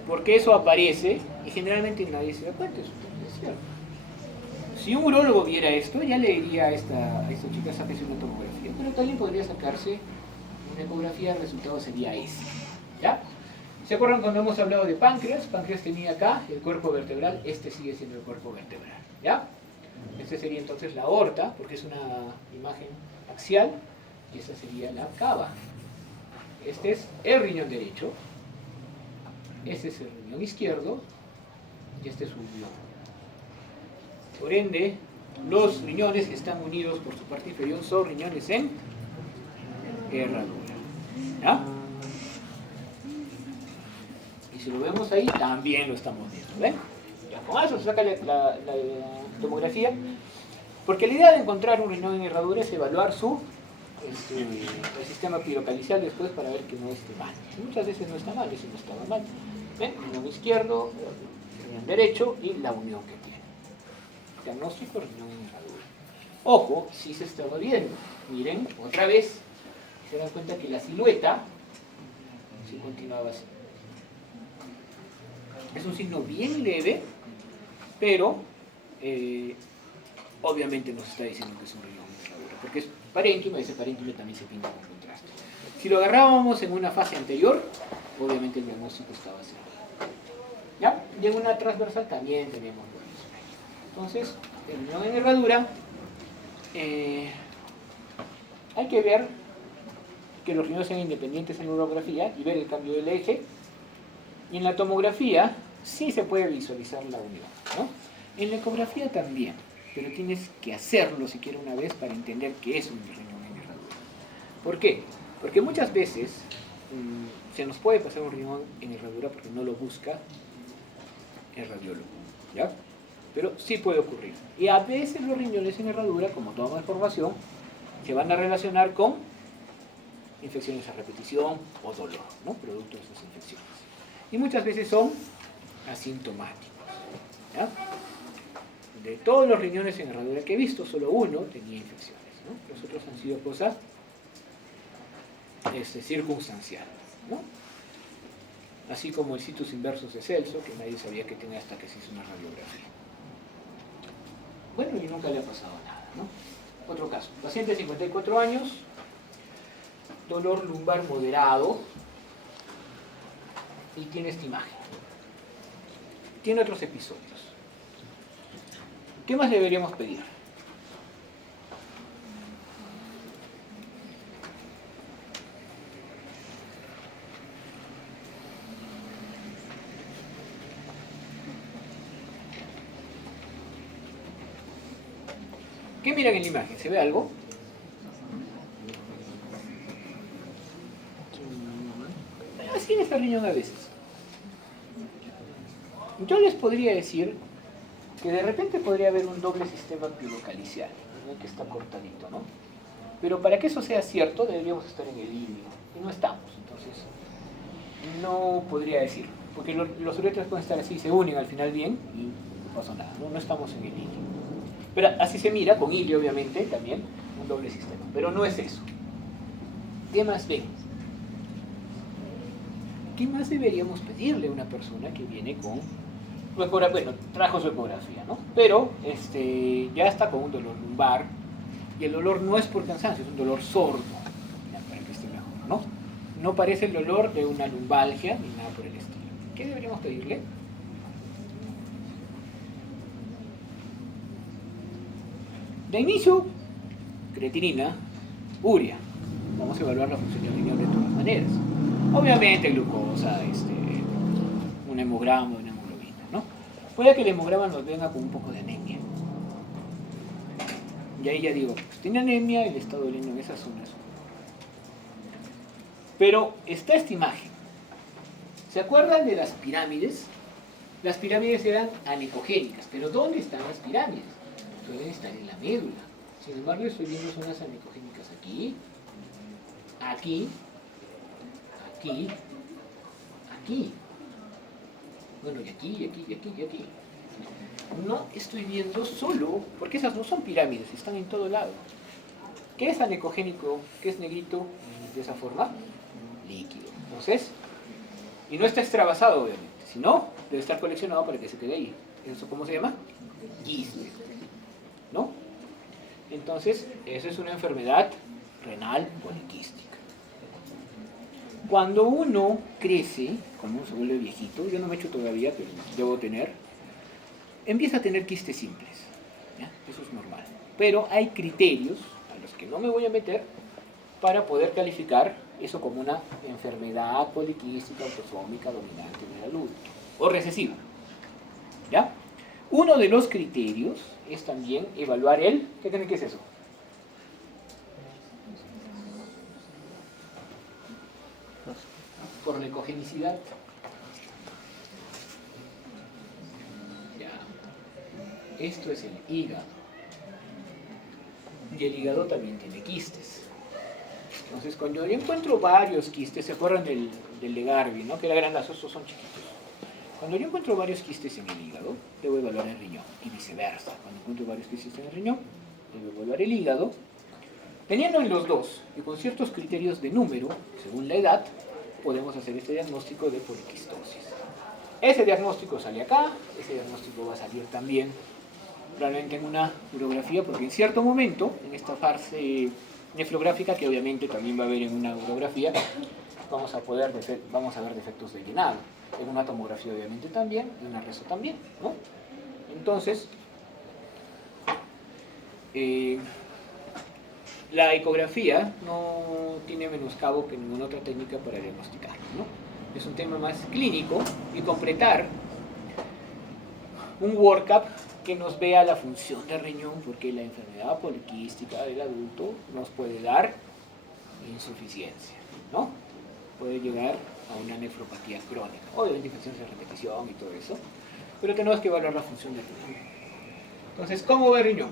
Porque eso aparece y generalmente nadie se da cuenta. Eso es cierto. Si un urólogo viera esto, ya le diría a esta chica, sáquese una tomografía. Pero también podría sacarse una ecografía, el resultado sería ese. ¿Ya? ¿Se acuerdan cuando hemos hablado de páncreas? Páncreas tenía acá el cuerpo vertebral, este sigue siendo el cuerpo vertebral. ¿Ya? Este sería entonces la aorta, porque es una imagen axial, y esta sería la cava. Este es el riñón derecho, este es el riñón izquierdo, y este es un riñón. Por ende, los riñones que están unidos por su parte inferior son riñones en herradura. ¿Ya? Y si lo vemos ahí, también lo estamos viendo. ¿Ven? Ya con eso se saca la tomografía. Porque la idea de encontrar un riñón en herradura es evaluar el sistema pilocalicial después para ver que no esté mal. Y muchas veces no está mal, ese no estaba mal. ¿Ven? Riñón izquierdo, riñón derecho y la unión que tiene. Diagnóstico, riñón en herradura. Ojo, sí se estaba viendo. Miren, otra vez, se dan cuenta que la silueta sí continuaba así. Es un signo bien leve, pero obviamente nos está diciendo que es un riñón en herradura, porque es parénquima y ese parénquima también se pinta con contraste. Si lo agarrábamos en una fase anterior, obviamente el diagnóstico estaba así. ¿Ya? Y en una transversal también tenemos lo mismo. Entonces, el riñón en herradura, hay que ver que los riñones sean independientes en urografía y ver el cambio del eje. Y en la tomografía sí se puede visualizar la unión, ¿no? En la ecografía también, pero tienes que hacerlo siquiera una vez para entender que es un riñón en herradura. ¿Por qué? Porque muchas veces se nos puede pasar un riñón en herradura porque no lo busca el radiólogo, ¿ya? Pero sí puede ocurrir. Y a veces los riñones en herradura, como toda malformación, se van a relacionar con infecciones a repetición o dolor, ¿no? Producto de esas infecciones. Y muchas veces son asintomáticos. ¿Ya? De todos los riñones en herradura que he visto, solo uno tenía infecciones, ¿no? Los otros han sido cosas circunstanciales, ¿no? Así como el situs inversus de Celso, que nadie sabía que tenía hasta que se hizo una radiografía. Bueno, y nunca le ha pasado nada, ¿no? Otro caso, paciente de 54 años, dolor lumbar moderado, y tiene esta imagen. Tiene otros episodios. ¿Qué más deberíamos pedir? ¿Qué miran en la imagen? ¿Se ve algo? molesta el riñón a veces. Yo les podría decir que de repente podría haber un doble sistema pilocalicial, ¿no? Que está cortadito, ¿no? Pero para que eso sea cierto deberíamos estar en el ilio, y no estamos, entonces no podría decirlo, porque los uretros pueden estar así, se unen al final bien y no pasa nada, ¿no? No estamos en el ilio. Pero así se mira, con ilio obviamente también, un doble sistema, pero no es eso. ¿Qué más ven? ¿Qué más deberíamos pedirle a una persona que viene con su ecografía? Bueno, trajo su ecografía, ¿no? Pero ya está con un dolor lumbar, y el dolor no es por cansancio, es un dolor sordo, para que esté mejor, ¿no? No parece el dolor de una lumbalgia ni nada por el estilo. ¿Qué deberíamos pedirle? De inicio, creatinina, urea. Vamos a evaluar la función del riñón de todas maneras. Obviamente glucosa, un hemograma, una hemoglobina, ¿no? Puede que el hemograma nos venga con un poco de anemia. Y ahí ya digo, pues tiene anemia y le está doliendo en esas zonas. Pero está esta imagen. ¿Se acuerdan de las pirámides? Las pirámides eran anecogénicas, pero ¿dónde están las pirámides? Suelen estar en la médula. Sin embargo, estoy viendo zonas anecogénicas aquí, aquí, aquí, aquí. Bueno, y aquí, y aquí, y aquí, y aquí. No estoy viendo solo, porque esas no son pirámides, están en todo lado. ¿Qué es anecogénico? ¿Qué es negrito? De esa forma, líquido. Entonces, y no está extravasado, obviamente, sino debe estar coleccionado para que se quede ahí. ¿Eso cómo se llama? Quiste, ¿no? Entonces, eso es una enfermedad renal poliquística. Cuando uno crece, cuando uno se vuelve viejito, yo no me he hecho todavía, pero debo tener, empieza a tener quistes simples, ¿ya? Eso es normal. Pero hay criterios a los que no me voy a meter para poder calificar eso como una enfermedad poliquística autosómica dominante en el adulto o recesiva, ¿ya? Uno de los criterios es también evaluar ¿qué creen que es eso? Por la ecogenicidad. Ya. Esto es el hígado. Y el hígado también tiene quistes. Entonces, cuando yo encuentro varios quistes, ¿se acuerdan del de Garvey, ¿no? Que era grandazo, estos son chiquitos. Cuando yo encuentro varios quistes en el hígado, debo evaluar el riñón, y viceversa. Cuando encuentro varios quistes en el riñón, debo evaluar el hígado. Teniendo en los dos, y con ciertos criterios de número, según la edad, podemos hacer este diagnóstico de poliquistosis. Ese diagnóstico sale acá, ese diagnóstico va a salir también probablemente en una urografía, porque en cierto momento, en esta fase nefrográfica, que obviamente también va a haber en una urografía, vamos a ver defectos de llenado. En una tomografía obviamente también, en una reso también, ¿no? Entonces, la ecografía no tiene menoscabo que ninguna otra técnica para diagnosticar, ¿no? Es un tema más clínico y completar un workup que nos vea la función del riñón, porque la enfermedad poliquística del adulto nos puede dar insuficiencia, ¿no? Puede llegar a una nefropatía crónica, obviamente infecciones de repetición y todo eso, pero tenemos que evaluar la función del riñón. Entonces, ¿cómo va el riñón?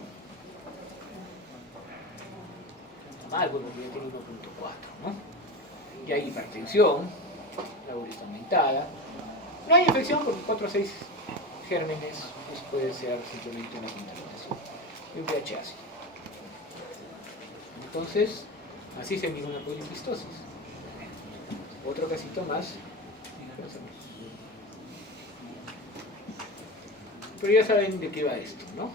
Mal, bueno, ya tiene 1.4, ¿no? Y hay hipertensión, la urea está aumentada, no hay infección porque 4 o 6 gérmenes, pues puede ser simplemente una contaminación y un pH ácido. Entonces, así se mide una poliquistosis. Otro casito más. Pero ya saben de qué va esto, ¿no?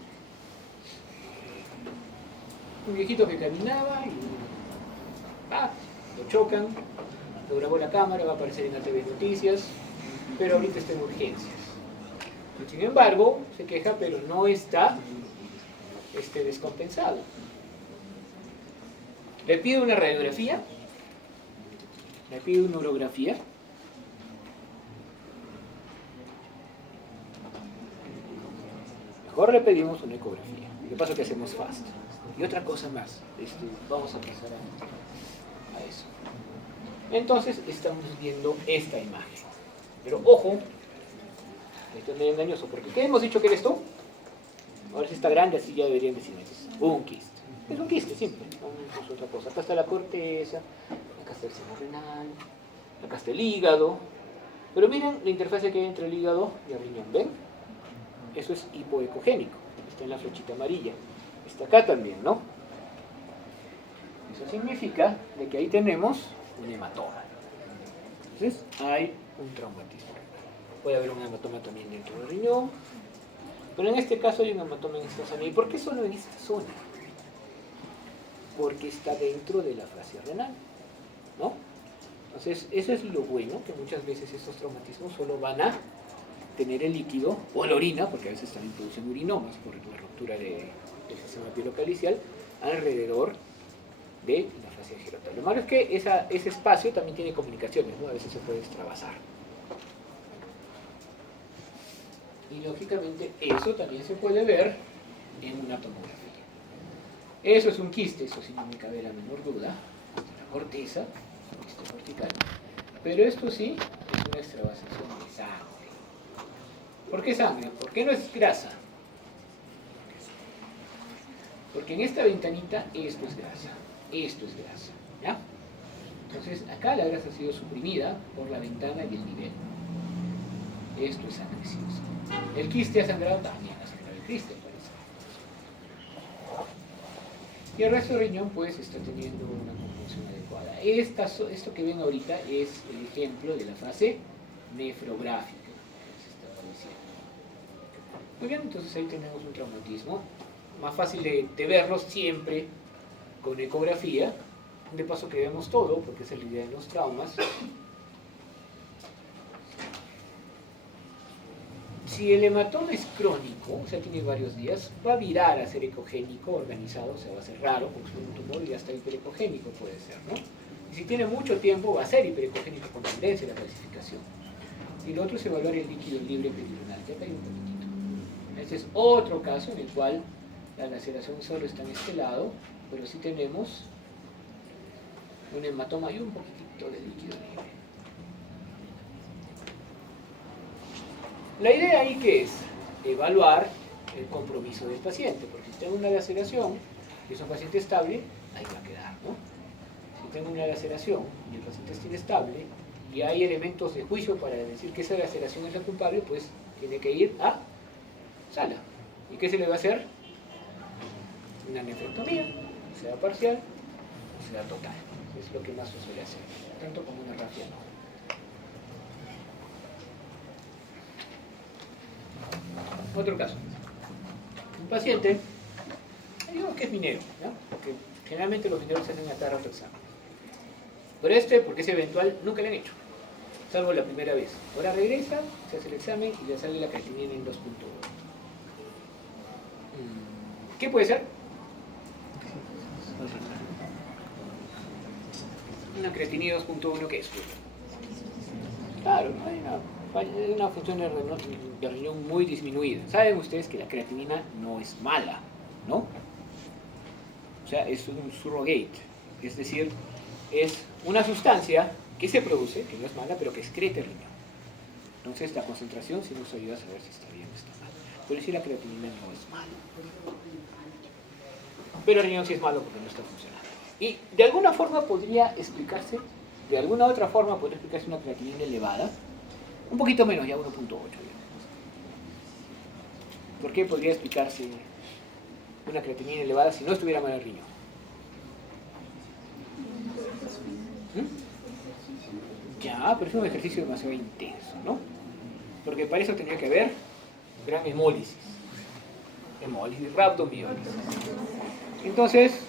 Un viejito que caminaba y lo chocan, lo grabó la cámara, va a aparecer en la TV Noticias, pero ahorita está en urgencias. Sin embargo, se queja, pero no está descompensado. Le pide una radiografía, le pide una urografía. Mejor le pedimos una ecografía. Lo que pasa es que hacemos fast. Y otra cosa más, vamos a pasar a eso. Entonces estamos viendo esta imagen. Pero ojo, esto es medio engañoso, porque ¿qué hemos dicho que era esto? Ahora si está grande, así ya deberían decirme, es un quiste. Es un quiste, simple, no es otra cosa. Acá está la corteza, acá está el seno renal, acá está el hígado. Pero miren la interfase que hay entre el hígado y el riñón, ¿ven? Eso es hipoecogénico, está en la flechita amarilla. Está acá también, ¿no? Eso significa de que ahí tenemos un hematoma. Entonces hay un traumatismo. Puede haber un hematoma también dentro del riñón, pero en este caso hay un hematoma en esta zona. ¿Y por qué solo en esta zona? Porque está dentro de la fascia renal, ¿no? Entonces, eso es lo bueno, que muchas veces estos traumatismos solo van a tener el líquido o la orina, porque a veces también producen urinomas por la ruptura del sistema pielocalicial, alrededor de la fascia girotal. Lo malo es que ese espacio también tiene comunicaciones, ¿no? A veces se puede extravasar. Y lógicamente eso también se puede ver en una tomografía. Eso es un quiste, eso sí no me cabe la menor duda, la corteza, un quiste cortical. Pero esto sí es una extravasación de sangre. ¿Por qué sangre? ¿Por qué no es grasa? Porque en esta ventanita esto es grasa, ¿ya? Entonces acá la grasa ha sido suprimida por la ventana y el nivel. Esto es sangre, sí o sí. El quiste ha sangrado también, ha sangrado el quiste, parece. Y el resto del riñón pues está teniendo una composición adecuada. Esto que ven ahorita es el ejemplo de la fase nefrográfica. Muy bien, entonces ahí tenemos un traumatismo. Más fácil de verlo siempre con ecografía. De paso que vemos todo, porque esa es la idea de los traumas. Si el hematoma es crónico, o sea, tiene varios días, va a virar a ser ecogénico, organizado, o sea, va a ser raro, porque es un tumor y hasta hiperecogénico puede ser, ¿no? Y si tiene mucho tiempo, va a ser hiperecogénico con tendencia a la calcificación. Y lo otro es evaluar el líquido libre perirenal, que acá hay un poquitito. Este es otro caso en el cual la laceración solo está en este lado, pero sí tenemos un hematoma y un poquitito de líquido libre. La idea ahí que es evaluar el compromiso del paciente, porque si tengo una laceración y es un paciente estable, ahí va a quedar, ¿no? Si tengo una laceración y el paciente está inestable y hay elementos de juicio para decir que esa laceración es la culpable, pues tiene que ir a sala. ¿Y qué se le va a hacer? Una nefrectomía, sea parcial o sea total. Es lo que más se suele hacer, tanto como una rafia no. Otro caso. Un paciente, digamos que es minero, ¿no? Porque generalmente los mineros se hacen a cada rato examen. Pero porque es eventual, nunca le han hecho, salvo la primera vez. Ahora regresa, se hace el examen y le sale la creatinina en 2.1. ¿Qué puede ser? Una creatinina 2.1, ¿qué es? Claro, hay una función de riñón muy disminuida. Saben ustedes que la creatinina no es mala, ¿no? O sea, es un surrogate, es decir, es una sustancia que se produce, que no es mala, pero que excreta el riñón. Entonces la concentración sí nos ayuda a saber si está bien o está mal. Pero si la creatinina no es mala. Pero el riñón sí es malo porque no está funcionando. Y de alguna forma podría explicarse, de alguna otra forma podría explicarse una creatinina elevada, un poquito menos, ya 1.8. ¿Por qué podría explicarse una creatinina elevada si no estuviera mal el riñón? Ya, pero es un ejercicio demasiado intenso, ¿no? Porque para eso tendría que haber gran hemólisis, rhabdomiólisis. Entonces,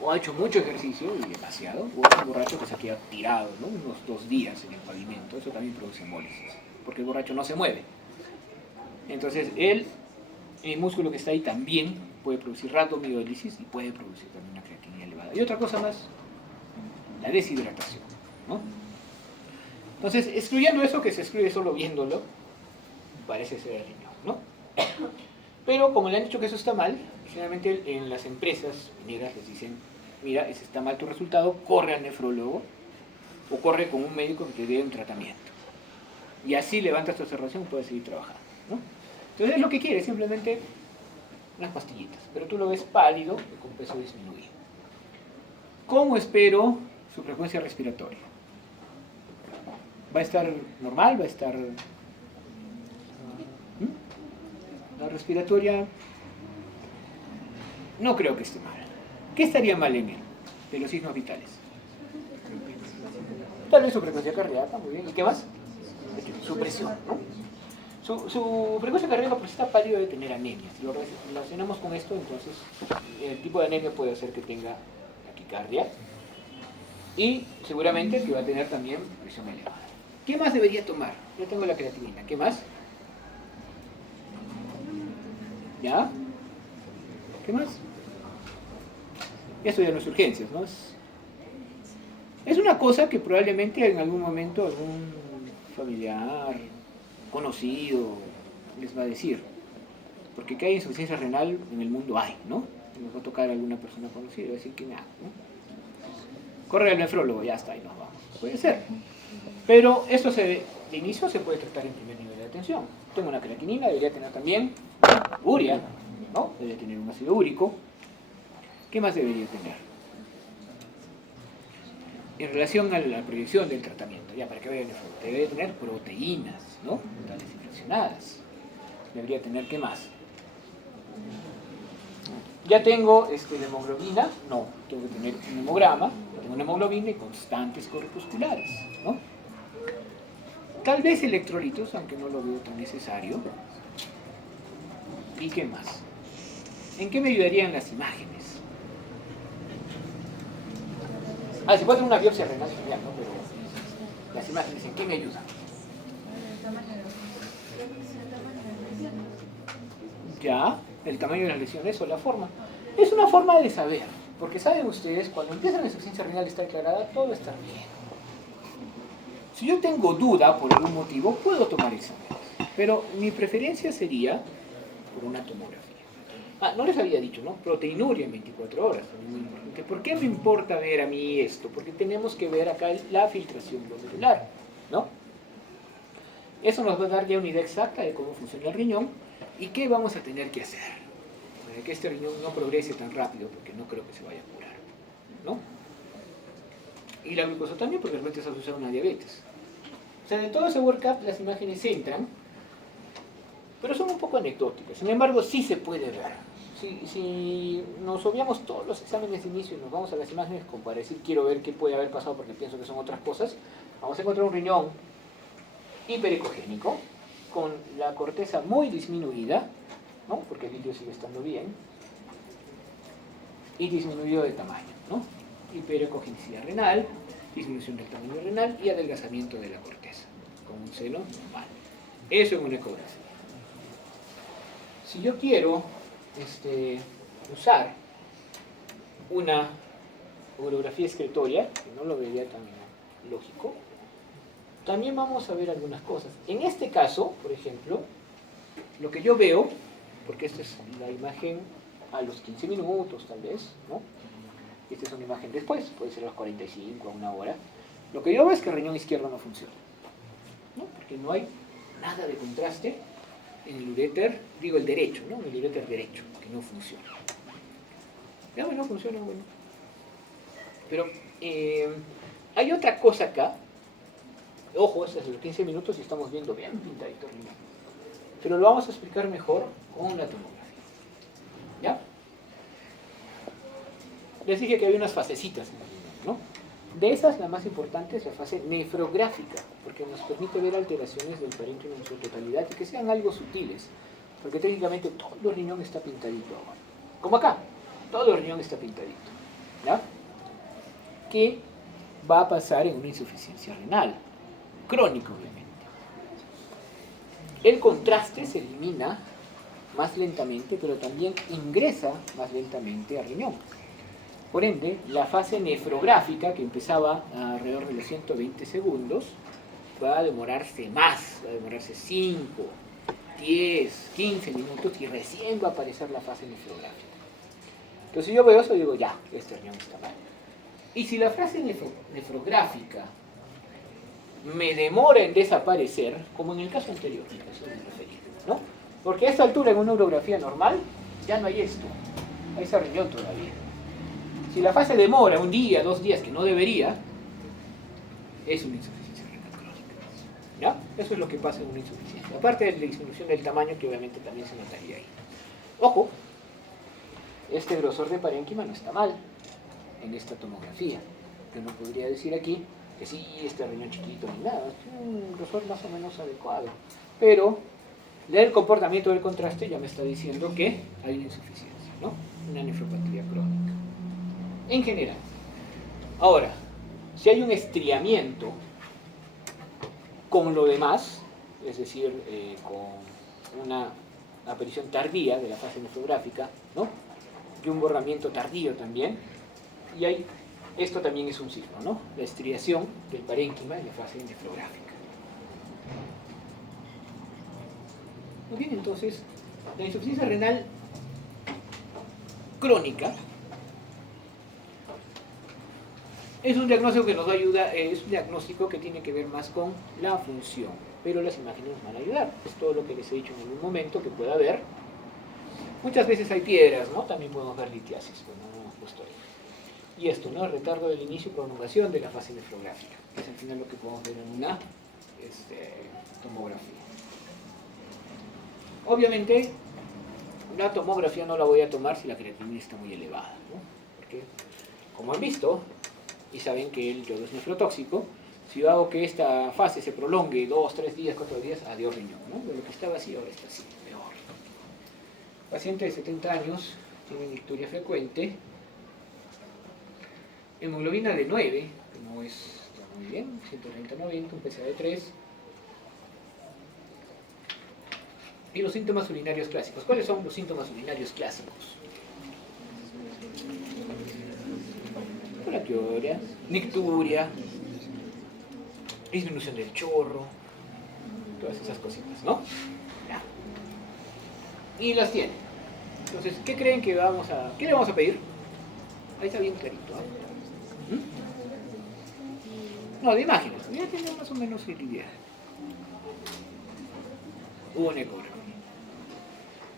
o ha hecho mucho ejercicio y demasiado, o es un borracho que se ha quedado tirado, ¿no? Unos 2 días en el pavimento. Eso también produce hemólisis, porque el borracho no se mueve. Entonces, el músculo que está ahí también puede producir rhabdomiólisis y puede producir también una creatinina elevada. Y otra cosa más, la deshidratación, ¿no? Entonces, excluyendo eso, que se excluye solo viéndolo, parece ser el riñón, ¿no? Pero como le han dicho que eso está mal, generalmente en las empresas mineras les dicen, mira, ese está mal tu resultado, corre al nefrólogo o corre con un médico que te dé un tratamiento. Y así levantas tu observación y puedes seguir trabajando, ¿no? Entonces es lo que quieres, simplemente unas pastillitas, pero tú lo ves pálido y con peso disminuido. ¿Cómo espero su frecuencia respiratoria? ¿Va a estar normal? ¿Va a estar...? La respiratoria no creo que esté mal. ¿Qué estaría mal en él? De los signos vitales. Tal vez su frecuencia cardíaca, muy bien. ¿Y qué más? Su presión, ¿no? Su frecuencia cardíaca, por si está pálido, debe tener anemia. Si lo relacionamos con esto, entonces el tipo de anemia puede hacer que tenga taquicardia y seguramente que va a tener también presión elevada. ¿Qué más debería tomar? Yo tengo la creatinina. ¿Qué más? ¿Ya? ¿Qué más? Esto ya no es urgencias, ¿no? Es una cosa que probablemente en algún momento algún familiar, conocido, les va a decir. Porque que hay insuficiencia renal en el mundo hay, ¿no? Nos va a tocar a alguna persona conocida y va a decir que nada, ¿no? Corre al nefrólogo, ya está, y nos vamos. Puede ser. Pero esto de inicio se puede tratar en primer nivel de atención. Tengo una creatinina, debería tener también urea, ¿no? Debería tener un ácido úrico. ¿Qué más debería tener? En relación a la proyección del tratamiento, ya para que vean, debería tener proteínas, ¿no? Tales inflexionadas. Debería tener, ¿qué más? Ya tengo la hemoglobina, no, tengo que tener un hemograma, tengo una hemoglobina y constantes corpusculares, ¿no? Tal vez electrolitos, aunque no lo veo tan necesario. ¿Y qué más? ¿En qué me ayudarían las imágenes? Si puedo tener una biopsia renal, genial, ¿no? Pero las imágenes, ¿en qué me ayudan? Ya, el tamaño de las lesiones o la forma. Es una forma de saber, porque saben ustedes, cuando empieza la insuficiencia renal está declarada, todo está bien. Si yo tengo duda por algún motivo, puedo tomar exámenes, pero mi preferencia sería por una tomografía. No les había dicho, ¿no? Proteinuria en 24 horas, muy importante. ¿Por qué me importa ver a mí esto? Porque tenemos que ver acá la filtración glomerular, ¿no? Eso nos va a dar ya una idea exacta de cómo funciona el riñón y qué vamos a tener que hacer para que este riñón no progrese tan rápido, porque no creo que se vaya a curar, ¿no? Y la glucosa también, porque realmente es asociada a una diabetes. O sea, de todo ese workup las imágenes entran, pero son un poco anecdóticas. Sin embargo, sí se puede ver. Si nos obviamos todos los exámenes de inicio y nos vamos a las imágenes como para decir quiero ver qué puede haber pasado porque pienso que son otras cosas, vamos a encontrar un riñón hiperecogénico con la corteza muy disminuida, ¿no? Porque el litio sigue estando bien, y disminuido de tamaño, ¿no? Hiperecogenicidad renal, disminución del tamaño renal y adelgazamiento de la corteza, con un seno normal. Eso es una ecografía. Si yo quiero usar una urografía excretoria, que no lo vería tan lógico, también vamos a ver algunas cosas. En este caso, por ejemplo, lo que yo veo, porque esta es la imagen a los 15 minutos tal vez, ¿no? Esta es una imagen después, puede ser a los 45, a una hora. Lo que yo veo es que el riñón izquierdo no funciona, ¿no? Porque no hay nada de contraste en el uréter, digo el derecho, ¿no? En el uréter derecho, que no funciona. Ya, bueno, funciona, bueno. Pero hay otra cosa acá. Ojo, este es de los 15 minutos y estamos viendo bien pintadito el riñón. Pero lo vamos a explicar mejor con la tomografía. ¿Ya? Les dije que había unas fasecitas en el riñón, ¿no? De esas, la más importante es la fase nefrográfica, porque nos permite ver alteraciones del parénquima en su totalidad y que sean algo sutiles, porque técnicamente todo el riñón está pintadito ahora. Como acá, todo el riñón está pintadito. ¿Ya? ¿Qué va a pasar en una insuficiencia renal? Crónica, obviamente. El contraste se elimina más lentamente, pero también ingresa más lentamente al riñón. Por ende, la fase nefrográfica, que empezaba alrededor de los 120 segundos, va a demorarse más, va a demorarse 5, 10, 15 minutos y recién va a aparecer la fase nefrográfica. Entonces, si yo veo eso, digo, ya, este riñón está mal. Y si la fase nefrográfica me demora en desaparecer, como en el caso anterior, al que me refería, ¿no? Porque a esta altura en una urografía normal ya no hay esto, hay ese riñón todavía. Si la fase demora un día, 2 días, que no debería, es una insuficiencia renal crónica. ¿Ya? Eso es lo que pasa en una insuficiencia. Aparte de la disminución del tamaño, que obviamente también se notaría ahí. Ojo, este grosor de parénquima no está mal en esta tomografía. Yo no podría decir aquí que sí, este riñón chiquito ni nada, es un grosor más o menos adecuado. Pero el comportamiento del contraste ya me está diciendo que hay una insuficiencia, ¿no? Una nefropatía crónica. En general. Ahora, si hay un estriamiento con lo demás, es decir, con una aparición tardía de la fase nefrográfica, ¿no? Y un borramiento tardío también, y esto también es un signo, ¿no? La estriación del parénquima en la fase nefrográfica. Muy bien, entonces, la insuficiencia renal crónica es un diagnóstico que nos va a ayudar, es un diagnóstico que tiene que ver más con la función, pero las imágenes nos van a ayudar. Es todo lo que les he dicho en algún momento que pueda haber. Muchas veces hay piedras, ¿no? También podemos ver litiasis, bueno, no hemos puesto ahí. Y esto, ¿no? El retardo del inicio y prolongación de la fase nefrográfica, que es al final lo que podemos ver en una tomografía. Obviamente, la tomografía no la voy a tomar si la creatinina está muy elevada, ¿no? Porque, como han visto, y saben que el yodo es nefrotóxico, si yo hago que esta fase se prolongue 2, 3 días, 4 días, adiós riñón, ¿no? De lo que estaba así, ahora está así, peor. Paciente de 70 años, tiene icturia frecuente, hemoglobina de 9, que no está muy bien, 130-90, un PSA de 3. Y los síntomas urinarios clásicos. ¿Cuáles son los síntomas urinarios clásicos? Colatiuria, nicturia, disminución del chorro, todas esas cositas, ¿no? Ya. Y las tiene. Entonces, ¿qué creen que qué le vamos a pedir? Ahí está bien clarito, ¿eh? No, de imágenes. Ya tenemos más o menos idea. Un ecografía.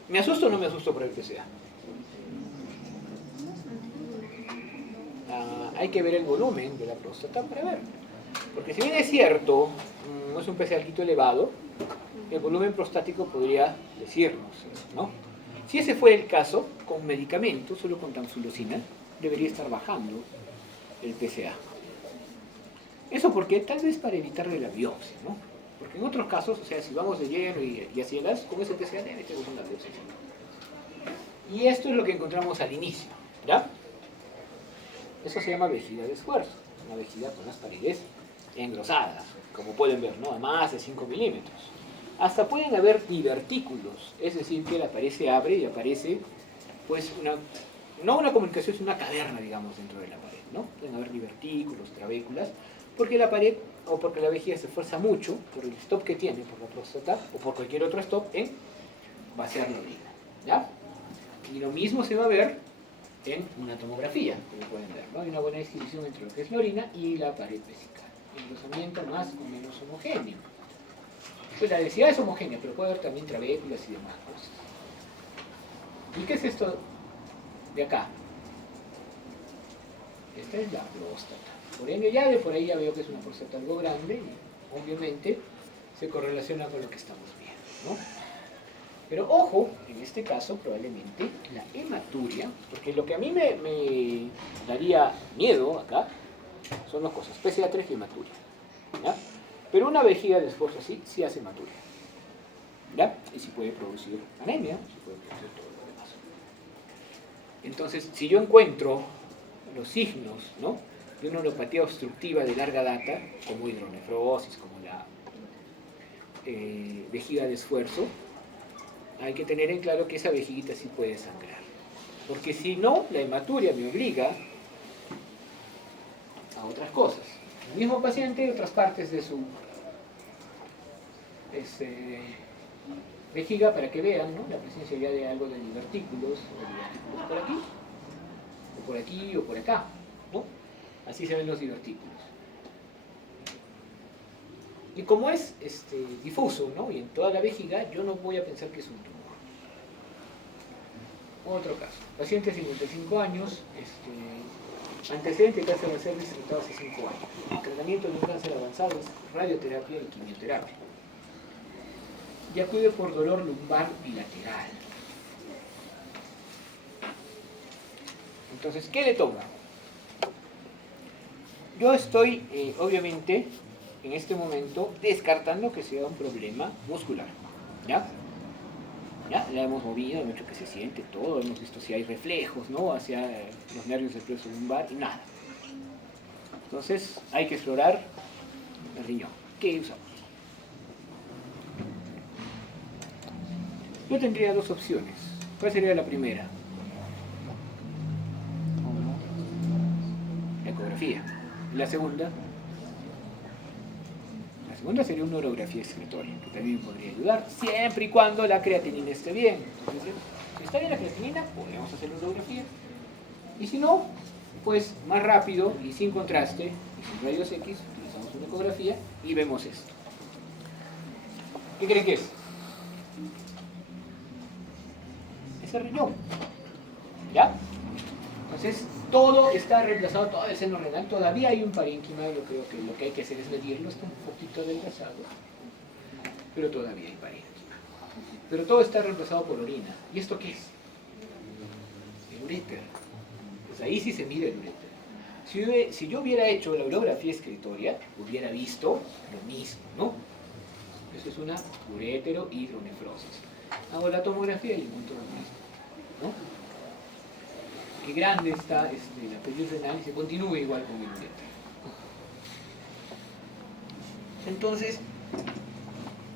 ¿Me asusto o no me asusto por el PSA? Hay que ver el volumen de la próstata para ver. Porque si bien es cierto, no es un PSA alquito elevado, el volumen prostático podría decirnos, ¿no? Si ese fue el caso, con medicamentos, solo con tamsulosina, debería estar bajando el PSA. Eso porque tal vez para evitarle la biopsia, ¿no? Porque en otros casos, o sea, si vamos de lleno y a ciegas, con ese PSA debe tener una biopsia. Y esto es lo que encontramos al inicio, ¿ya? Eso se llama vejiga de esfuerzo, una vejiga con las paredes engrosadas, como pueden ver, ¿no? A más de 5 milímetros. Hasta pueden haber divertículos, es decir, que la pared se abre y aparece, pues, no una comunicación, sino una caverna, digamos, dentro de la pared, ¿no? Pueden haber divertículos, trabéculas, porque la pared o porque la vejiga se esfuerza mucho por el stop que tiene, por la próstata o por cualquier otro stop en vaciar la orina, ¿ya? Y lo mismo se va a ver en una tomografía, como pueden ver, ¿no? Hay una buena distribución entre lo que es la orina y la pared vesical. Engrosamiento más o menos homogéneo. Pues la densidad es homogénea, pero puede haber también trabéculas y demás cosas. ¿Y qué es esto de acá? Esta es la próstata. Por ende, ya de por ahí ya veo que es una próstata algo grande y obviamente se correlaciona con lo que estamos viendo, ¿no? Pero ojo, en este caso probablemente la hematuria, porque lo que a mí me daría miedo acá son dos cosas, PSA3 y hematuria, ¿ya? Pero una vejiga de esfuerzo así sí hace hematuria, ¿ya? Y sí puede producir anemia, sí puede producir todo lo demás. Entonces, si yo encuentro los signos, ¿no?, de una neuropatía obstructiva de larga data, como hidronefrosis, como la vejiga de esfuerzo, hay que tener en claro que esa vejiguita sí puede sangrar. Porque si no, la hematuria me obliga a otras cosas. El mismo paciente, otras partes de su vejiga, para que vean, ¿no?, la presencia ya de algo de divertículos, por aquí, o por aquí, o por acá, ¿no? Así se ven los divertículos. Y como es difuso, ¿no? Y en toda la vejiga, yo no voy a pensar que es un tumor. Otro caso, paciente de 55 años, antecedente de cáncer de cervix tratado hace 5 años. El tratamiento de un cáncer avanzado es radioterapia y quimioterapia. Y acude por dolor lumbar bilateral. Entonces, ¿qué le toca? Yo estoy, obviamente, en este momento, descartando que sea un problema muscular. ¿Ya? ¿Ya? La hemos movido, hemos hecho que se siente todo, hemos visto si hay reflejos, ¿no? Hacia los nervios del plexo lumbar y nada. Entonces, hay que explorar el riñón. ¿Qué usamos? Yo tendría dos opciones. ¿Cuál sería la primera? La ecografía. ¿Y la segunda? La segunda sería una urografía excretoria, que también podría ayudar, siempre y cuando la creatinina esté bien. Entonces, si está bien la creatinina, podemos hacer la urografía. Y si no, pues más rápido y sin contraste, y sin rayos X, utilizamos una ecografía y vemos esto. ¿Qué creen que es? Es el riñón. ¿Ya? Entonces, todo está reemplazado, todo el seno renal, todavía hay un parénquima, yo creo que lo que hay que hacer es medirlo, está un poquito adelgazado, pero todavía hay parénquima. Pero todo está reemplazado por orina. ¿Y esto qué es? El uréter. Pues ahí sí se mide el uréter. Si yo hubiera hecho la urografía excretoria, hubiera visto lo mismo, ¿no? Eso es una ureterohidronefrosis. Hago la tomografía y encuentro lo mismo, ¿no? Qué grande está la pelvis renal y se continúa igual con el uréter. Entonces,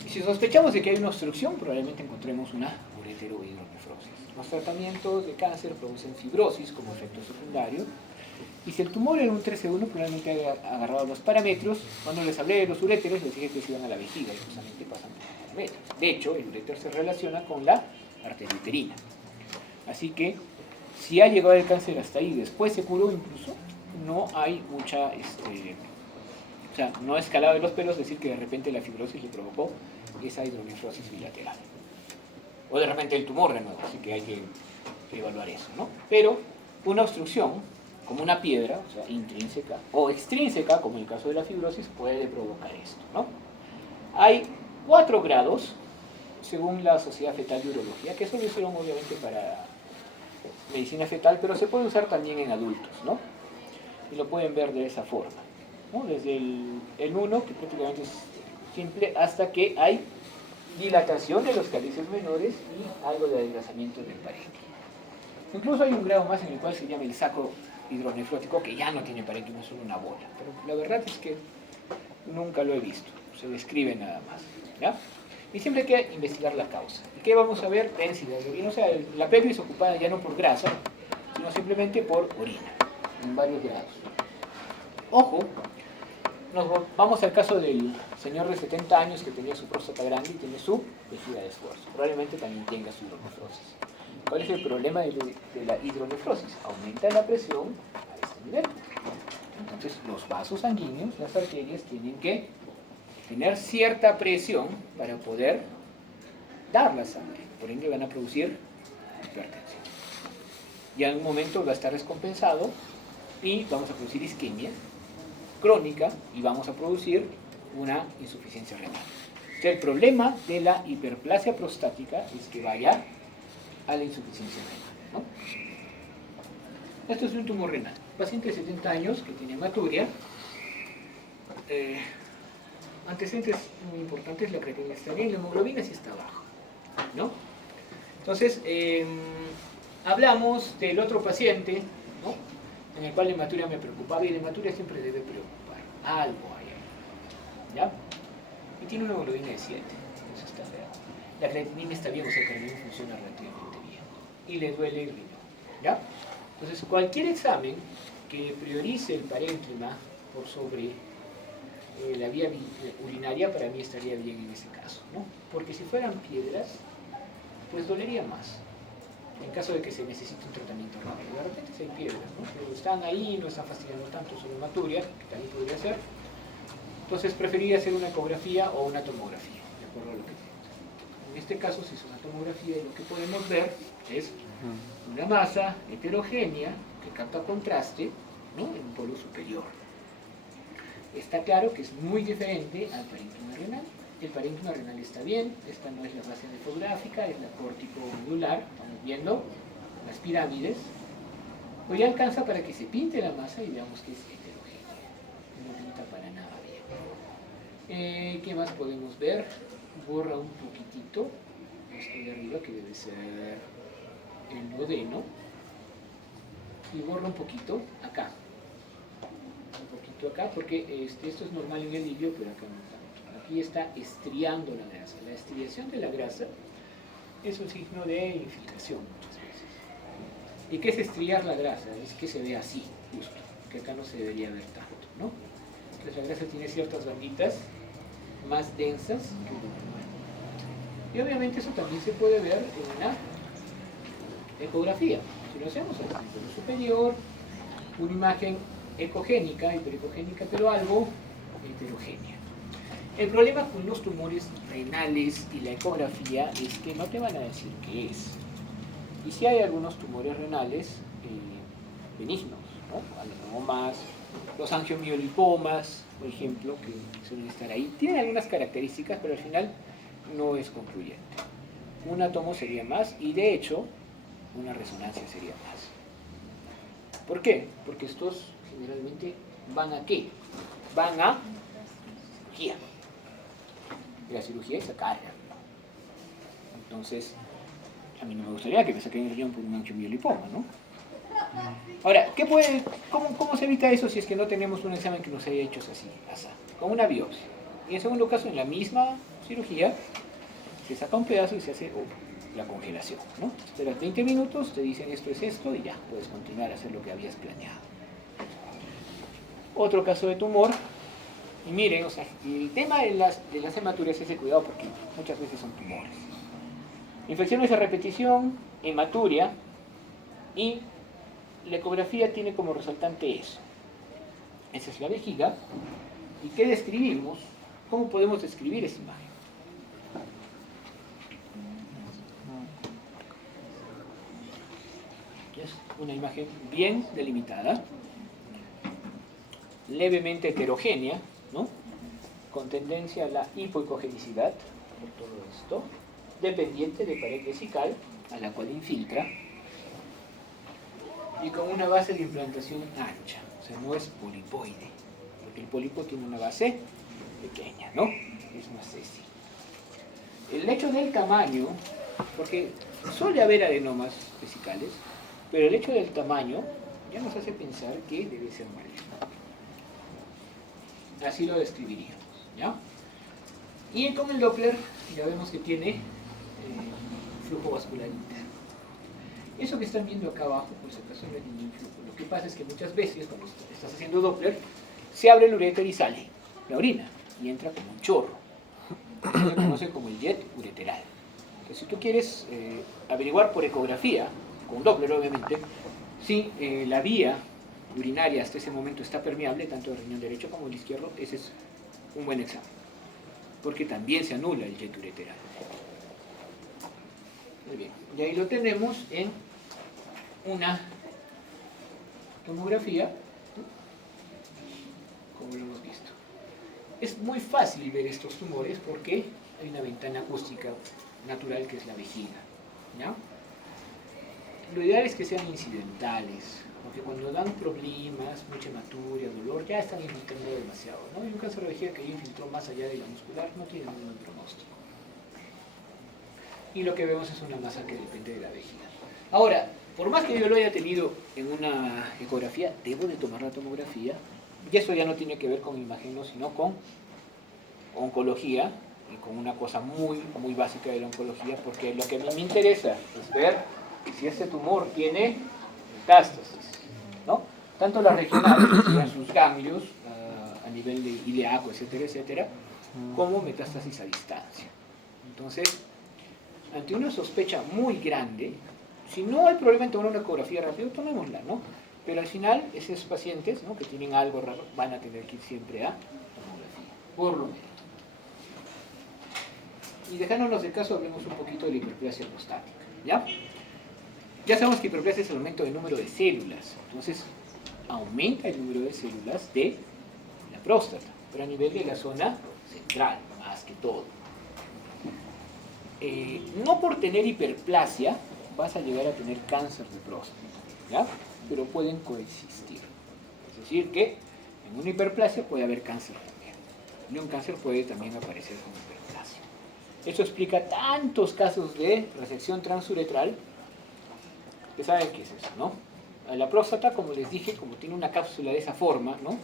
si sospechamos de que hay una obstrucción, probablemente encontremos una ureterohidronefrosis. Los tratamientos de cáncer producen fibrosis como efecto secundario. Y si el tumor era un 13-1, probablemente haya agarrado los parámetros. Cuando les hablé de los uréteros, les dije que se iban a la vejiga y justamente pasan por los parámetros. De hecho, el uréter se relaciona con la arteria uterina. Así que, si ha llegado el cáncer hasta ahí y después se curó incluso, no hay mucha, o sea, no ha escalado de los pelos decir que de repente la fibrosis le provocó esa hidronefrosis bilateral. O de repente el tumor de nuevo, así que hay que evaluar eso, ¿no? Pero una obstrucción, como una piedra, o sea, intrínseca o extrínseca, como en el caso de la fibrosis, puede provocar esto, ¿no? Hay 4 grados, según la Sociedad Fetal de Urología, que eso lo hicieron obviamente para medicina fetal, pero se puede usar también en adultos, ¿no? Y lo pueden ver de esa forma, ¿no? Desde el 1, que prácticamente es simple, hasta que hay dilatación de los cálices menores y algo de adelgazamiento del parénquima. Incluso hay un grado más en el cual se llama el saco hidronefrótico, que ya no tiene parénquima, es solo una bola. Pero la verdad es que nunca lo he visto, se describe nada más, ¿ya? Y siempre hay que investigar la causa. ¿Y qué vamos a ver? Densidad de orina. O sea, la pelvis ocupada ya no por grasa, sino simplemente por orina, en varios grados. Ojo, vamos al caso del señor de 70 años que tenía su próstata grande y tiene su vejiga de esfuerzo. Probablemente también tenga su hidronefrosis. ¿Cuál es el problema de la hidronefrosis? Aumenta la presión a este nivel. Entonces, los vasos sanguíneos, las arterias, tienen que tener cierta presión para poder dar la sangre. Por ende van a producir hipertensión. Y en algún momento va a estar descompensado y vamos a producir isquemia crónica y vamos a producir una insuficiencia renal. O sea, el problema de la hiperplasia prostática es que vaya a la insuficiencia renal, ¿no? Esto es un tumor renal. Paciente de 70 años que tiene hematuria. Antecedentes muy importantes, la creatinina está bien, la hemoglobina sí está baja, ¿no? Entonces, hablamos del otro paciente, ¿no? En el cual la hematuria me preocupaba, y la hematuria siempre debe preocupar, algo hay ahí, ¿ya? Y tiene una hemoglobina de 7, eso está feo. La creatinina está bien, o sea que el riñón funciona relativamente bien, y le duele el riñón, ¿ya? Entonces, cualquier examen que priorice el parénquima por sobre la vía urinaria, para mí estaría bien en ese caso, ¿no? Porque si fueran piedras, pues dolería más, en caso de que se necesite un tratamiento rápido. De repente si hay piedras, ¿no? Pero están ahí, no están fastidiando tanto su hematuria, que también podría ser, Entonces preferiría hacer una ecografía o una tomografía, de acuerdo a lo que tenemos. En este caso, si es una tomografía, lo que podemos ver es una masa heterogénea que capta contraste, ¿no?, en un polo superior. Está claro que es muy diferente al parénquima renal. El parénquima renal está bien, esta no es la base nefrográfica, es la córtico-medular, estamos viendo las pirámides. Pues ya alcanza para que se pinte la masa y veamos que es heterogénea. No pinta para nada bien. ¿Qué más podemos ver? Borra un poquitito esto de arriba, que debe ser el duodeno. Y borra un poquito acá. Un poquito acá, porque esto es normal en el libio, pero acá no tanto. Aquí está estriando la grasa. La estriación de la grasa es un signo de infiltración muchas veces. ¿Y qué es estriar la grasa? Es que se ve así, justo, que acá no se debería ver tanto, ¿no? Entonces la grasa tiene ciertas banditas más densas que lo normal. Y obviamente eso también se puede ver en una ecografía. Si lo hacemos al polo superior, una imagen ecogénica, hiperecogénica, pero algo heterogénea. El problema con los tumores renales y la ecografía es que no te van a decir qué es. Y si hay algunos tumores renales benignos, ¿no? Adenomas, los angiomiolipomas, por ejemplo, que suelen estar ahí, tienen algunas características, pero al final no es concluyente. Una tomo sería más, y de hecho, una resonancia sería más. ¿Por qué? Porque estos generalmente van a ¿qué? Van a cirugía. Y la cirugía es sacar. Entonces, a mí no me gustaría que me saquen el riñón por un angiomiolipoma, ¿no? Ahora, ¿cómo se evita eso si es que no tenemos un examen que nos haya hecho así, con una biopsia? Y en segundo caso, en la misma cirugía, se saca un pedazo y se hace la congelación, ¿no? Esperas 20 minutos, te dicen esto es esto y ya, puedes continuar a hacer lo que habías planeado. Otro caso de tumor, y miren, o sea, el tema de las hematuриas es ese cuidado porque muchas veces son tumores. Infecciones a repetición, hematuria, y la ecografía tiene como resultante eso. Esa es la vejiga. ¿Y qué describimos? ¿Cómo podemos describir esa imagen? Es una imagen bien delimitada, levemente heterogénea, ¿no?, con tendencia a la hipoecogenicidad, por todo esto, dependiente de pared vesical, a la cual infiltra, y con una base de implantación ancha, o sea, no es polipoide, porque el pólipo tiene una base pequeña, ¿no? Es más sesi. El hecho del tamaño, porque suele haber adenomas vesicales, pero el hecho del tamaño ya nos hace pensar que debe ser maligno. Así lo describiríamos, ¿ya? Y con el Doppler ya vemos que tiene flujo vascular interno. Eso que están viendo acá abajo, por si acaso no es ningún flujo. Lo que pasa es que muchas veces cuando estás haciendo Doppler, se abre el uréter y sale la orina y entra como un chorro. Eso se conoce como el jet ureteral. Entonces, si tú quieres averiguar por ecografía, con Doppler obviamente, si la vía urinaria hasta ese momento está permeable, tanto el riñón derecho como el izquierdo, ese es un buen examen, porque también se anula el jet ureteral. Muy bien, y ahí lo tenemos en una tomografía, como lo hemos visto. Es muy fácil ver estos tumores porque hay una ventana acústica natural que es la vejiga, ¿ya? Lo ideal es que sean incidentales, porque cuando dan problemas, mucha hematuria, dolor, ya están infiltrando demasiado, ¿no? Y un cáncer de vejiga que ya infiltró más allá de la muscular no tiene ningún pronóstico. Y lo que vemos es una masa que depende de la vejiga. Ahora, por más que yo lo haya tenido en una ecografía, debo de tomar la tomografía, y eso ya no tiene que ver con imagen, sino con oncología, y con una cosa muy, muy básica de la oncología, porque lo que a mí me interesa es ver si este tumor tiene metástasis, ¿no? Tanto las regionales, que sean sus ganglios a nivel de ilíaco, etcétera, etcétera, como metástasis a distancia. Entonces, ante una sospecha muy grande, si no hay problema en tomar una ecografía rápido, tomémosla, ¿no? Pero al final, esos pacientes, ¿no?, que tienen algo raro, van a tener que ir siempre a tomografía. por lo menos. Y dejándonos de caso, hablemos un poquito de la hiperplasia prostática, ¿ya? Ya sabemos que hiperplasia es el aumento del número de células, entonces aumenta el número de células de la próstata, pero a nivel de la zona central, más que todo. No por tener hiperplasia vas a llegar a tener cáncer de próstata, ¿ya? Pero pueden coexistir. Es decir, que en una hiperplasia puede haber cáncer también, y un cáncer puede también aparecer como hiperplasia. Eso explica tantos casos de resección transuretral que saben qué es eso, ¿no? La próstata, como les dije, como tiene una cápsula de esa forma, ¿no?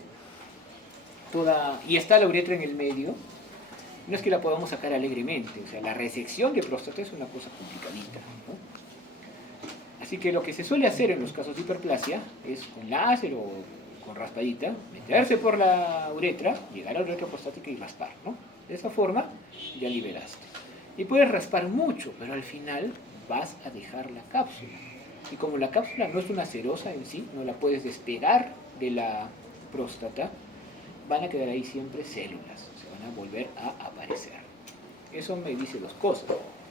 Y está la uretra en el medio, no es que la podamos sacar alegremente, o sea, la resección de próstata es una cosa complicadita, ¿no? Así que lo que se suele hacer en los casos de hiperplasia es con láser o con raspadita, meterse por la uretra, llegar a la uretra prostática y raspar, ¿no? De esa forma ya liberaste. Y puedes raspar mucho, pero al final vas a dejar la cápsula. Y como la cápsula no es una serosa en sí, no la puedes despegar de la próstata, van a quedar ahí siempre células, se van a volver a aparecer. Eso me dice dos cosas.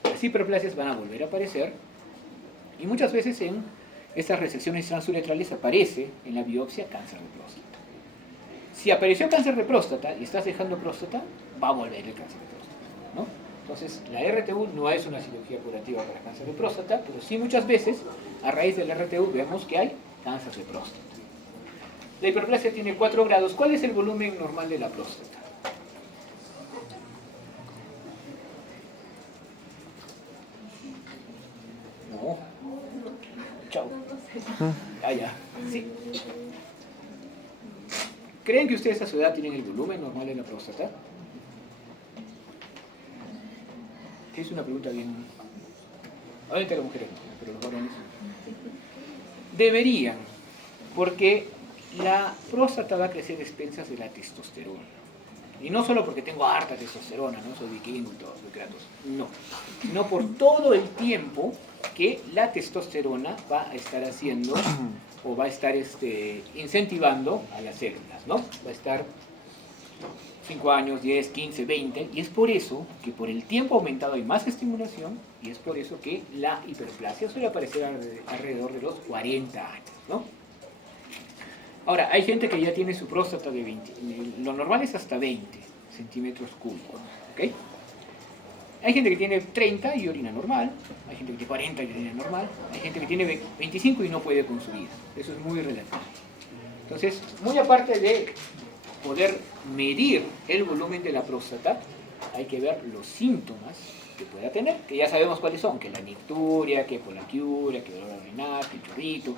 Las hiperplasias van a volver a aparecer y muchas veces en estas resecciones transuretrales aparece en la biopsia cáncer de próstata. Si apareció cáncer de próstata y estás dejando próstata, va a volver el cáncer de próstata, ¿no? Entonces, la RTU no es una cirugía curativa para cáncer de próstata, pero sí muchas veces, a raíz de la RTU, vemos que hay cáncer de próstata. La hiperplasia tiene 4 grados. ¿Cuál es el volumen normal de la próstata? No. Chao. Ah, ya. Sí. ¿Creen que ustedes a su edad tienen el volumen normal de la próstata? Es una pregunta bien... Obviamente las mujeres no, pero los varones deberían, porque la próstata va a crecer a expensas de la testosterona. Y no solo porque tengo harta testosterona, no soy vikingo y todo, soy Kratos, no. Sino por todo el tiempo que la testosterona va a estar haciendo o va a estar incentivando a las células, ¿no? Va a estar 5 años, 10, 15, 20, y es por eso que por el tiempo aumentado hay más estimulación, y es por eso que la hiperplasia suele aparecer alrededor de los 40 años, ¿no? Ahora, hay gente que ya tiene su próstata de 20, lo normal es hasta 20 centímetros cúbicos, ¿ok? Hay gente que tiene 30 y orina normal, hay gente que tiene 40 y orina normal, hay gente que tiene 25 y no puede consumir, eso es muy relativo. Entonces, muy aparte de poder medir el volumen de la próstata, hay que ver los síntomas que pueda tener, que ya sabemos cuáles son, que la nicturia, que polaquiuria, que dolor renal, que chorrito.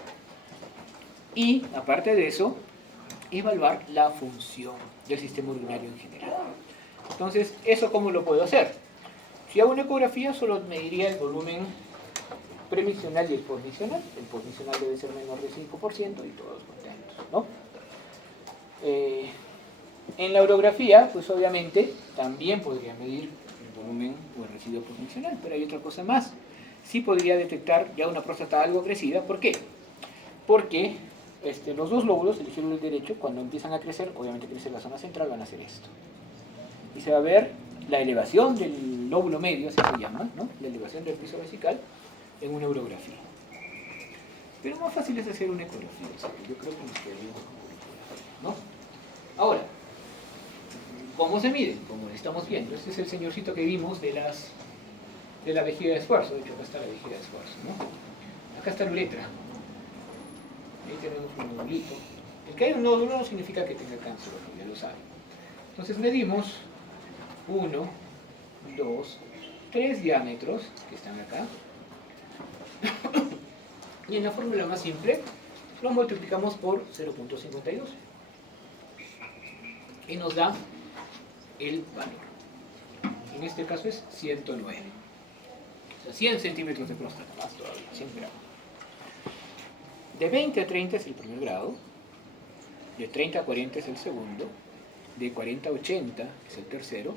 Y, aparte de eso, evaluar la función del sistema urinario en general. Entonces, ¿eso cómo lo puedo hacer? Si hago una ecografía, solo mediría el volumen premisional y el postmisional. El postmisional debe ser menor de 5% y todos contentos, ¿no? En la urografía, pues obviamente, también podría medir el volumen o el residuo postmisional, pero hay otra cosa más. Sí podría detectar ya una próstata algo crecida. ¿Por qué? Porque los dos lóbulos, el izquierdo y el derecho, cuando empiezan a crecer, obviamente crece la zona central, van a hacer esto. Y se va a ver la elevación del lóbulo medio, así se llama, ¿no? La elevación del piso vesical en una urografía. Pero más fácil es hacer una ecografía, o sea, yo creo que nos quedaríamos con una ecografía, ¿no? Ahora, ¿cómo se mide? Como estamos viendo, este es el señorcito que vimos de la vejiga de esfuerzo. De hecho, acá está la vejiga de esfuerzo, ¿no? Acá está la uretra. Ahí tenemos un nódulito. El que hay un nódulo no significa que tenga cáncer, ya lo saben. Entonces medimos 1, 2, 3 diámetros que están acá. Y en la fórmula más simple lo multiplicamos por 0.52 y nos da el valor. En este caso es 109. O sea, 100 centímetros de próstata, más todavía, 100 gramos. De 20 a 30 es el primer grado, de 30 a 40 es el segundo, de 40 a 80 es el tercero,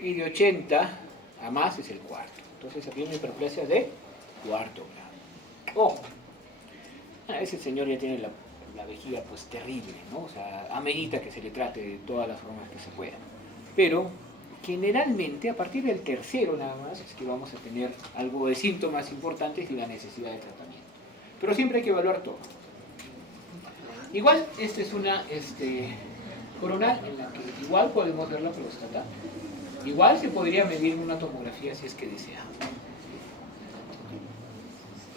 y de 80 a más es el cuarto. Entonces aquí hay una hiperplasia de cuarto grado. Ese señor ya tiene la la vejiga pues terrible, ¿no? O sea, amerita que se le trate de todas las formas que se puedan. Pero generalmente a partir del tercero nada más es que vamos a tener algo de síntomas importantes y la necesidad de tratamiento. Pero siempre hay que evaluar todo. Igual, esta es una coronal en la que igual podemos ver la próstata. Igual se podría medir una tomografía si es que deseamos.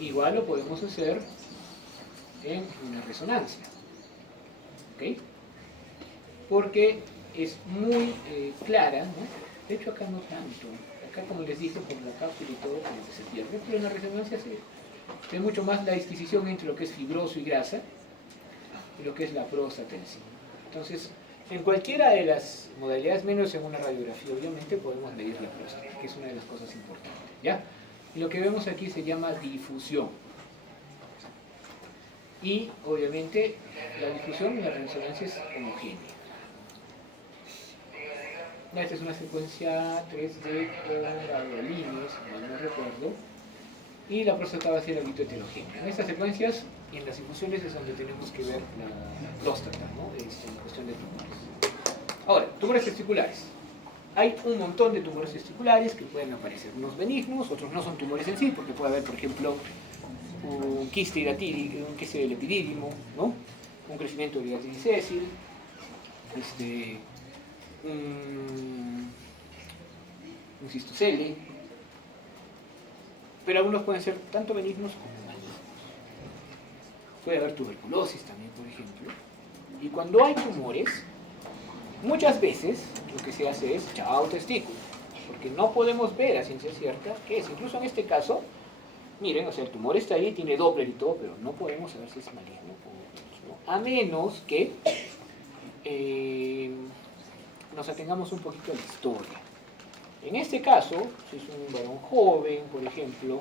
Igual lo podemos hacer en una resonancia. ¿Ok? Porque es muy clara, ¿no? De hecho acá no tanto. Acá, como les dije, por la cápsula y todo, como que se pierde. Pero en la resonancia se ve mucho más la disquisición entre lo que es fibroso y grasa y lo que es la próstata en sí. Entonces, en cualquiera de las modalidades, menos en una radiografía, obviamente, podemos medir la próstata, que es una de las cosas importantes, ¿ya? Y lo que vemos aquí se llama difusión. Y, obviamente, la difusión en la resonancia es homogénea. Esta es una secuencia 3D con radioalíneos, no recuerdo. Y la próstata va a ser algo heterogénea. En estas secuencias y en las difusiones es donde tenemos que ver la próstata, ¿no? En cuestión de tumores. Ahora, tumores testiculares. Hay un montón de tumores testiculares que pueden aparecer, unos benignos, otros no son tumores en sí, porque puede haber, por ejemplo, un quiste hidatídico, un quiste del epidídimo, ¿no? Un crecimiento de hidatidicésil, un cistocele, pero algunos pueden ser tanto benignos como malignos. Puede haber tuberculosis también, por ejemplo. Y cuando hay tumores, muchas veces lo que se hace es chao testículo, porque no podemos ver a ciencia cierta qué es. Incluso en este caso, miren, o sea, el tumor está ahí, tiene Doppler y todo, pero no podemos saber si es maligno o no, a menos que nos atengamos un poquito a la historia. En este caso, si es un varón joven, por ejemplo,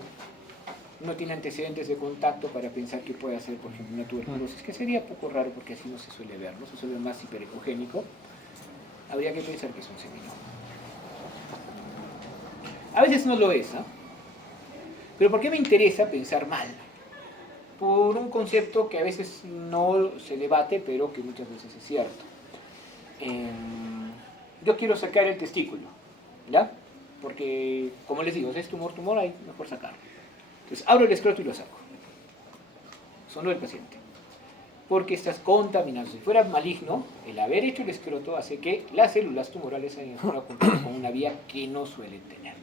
no tiene antecedentes de contacto para pensar que puede hacer, por ejemplo, una tuberculosis, que sería poco raro porque así no se suele ver, ¿no? Se suele ver más hiperecogénico. Habría que pensar que es un seminoma. A veces no lo es, ¿eh? Pero ¿por qué me interesa pensar mal? Por un concepto que a veces no se debate, pero que muchas veces es cierto. Yo quiero sacar el testículo, ¿ya? Porque, como les digo, si es tumor, hay mejor sacarlo. Entonces, abro el escroto y lo saco. Sonó el paciente. Porque estás contaminado. Si fuera maligno, el haber hecho el escroto hace que las células tumorales hayan con una vía que no suelen tener.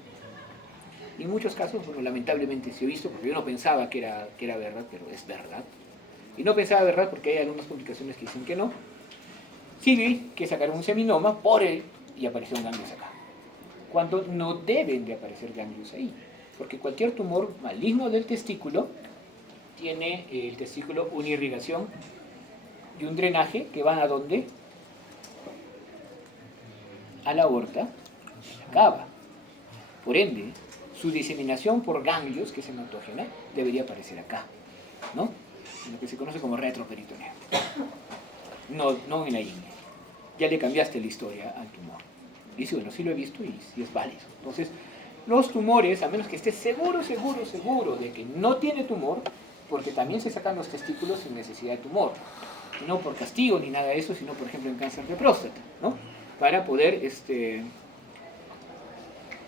Y en muchos casos, bueno, lamentablemente se ha visto, porque yo no pensaba que era verdad, pero es verdad. Y no pensaba verdad porque hay algunas publicaciones que dicen que no. Sí vi que sacaron un seminoma por él y aparecieron ganglios acá. Cuando no deben de aparecer ganglios ahí. Porque cualquier tumor maligno del testículo tiene el testículo una irrigación y un drenaje que van a ¿dónde? A la aorta, a la cava. Por ende, su diseminación por ganglios, que es hematógena, debería aparecer acá, ¿no? En lo que se conoce como retroperitoneo. No en la ingle. Ya le cambiaste la historia al tumor. Dice, bueno, sí lo he visto y sí es válido. Entonces, los tumores, a menos que estés seguro de que no tiene tumor, porque también se sacan los testículos sin necesidad de tumor. No por castigo ni nada de eso, sino por ejemplo en cáncer de próstata, ¿no? Para poder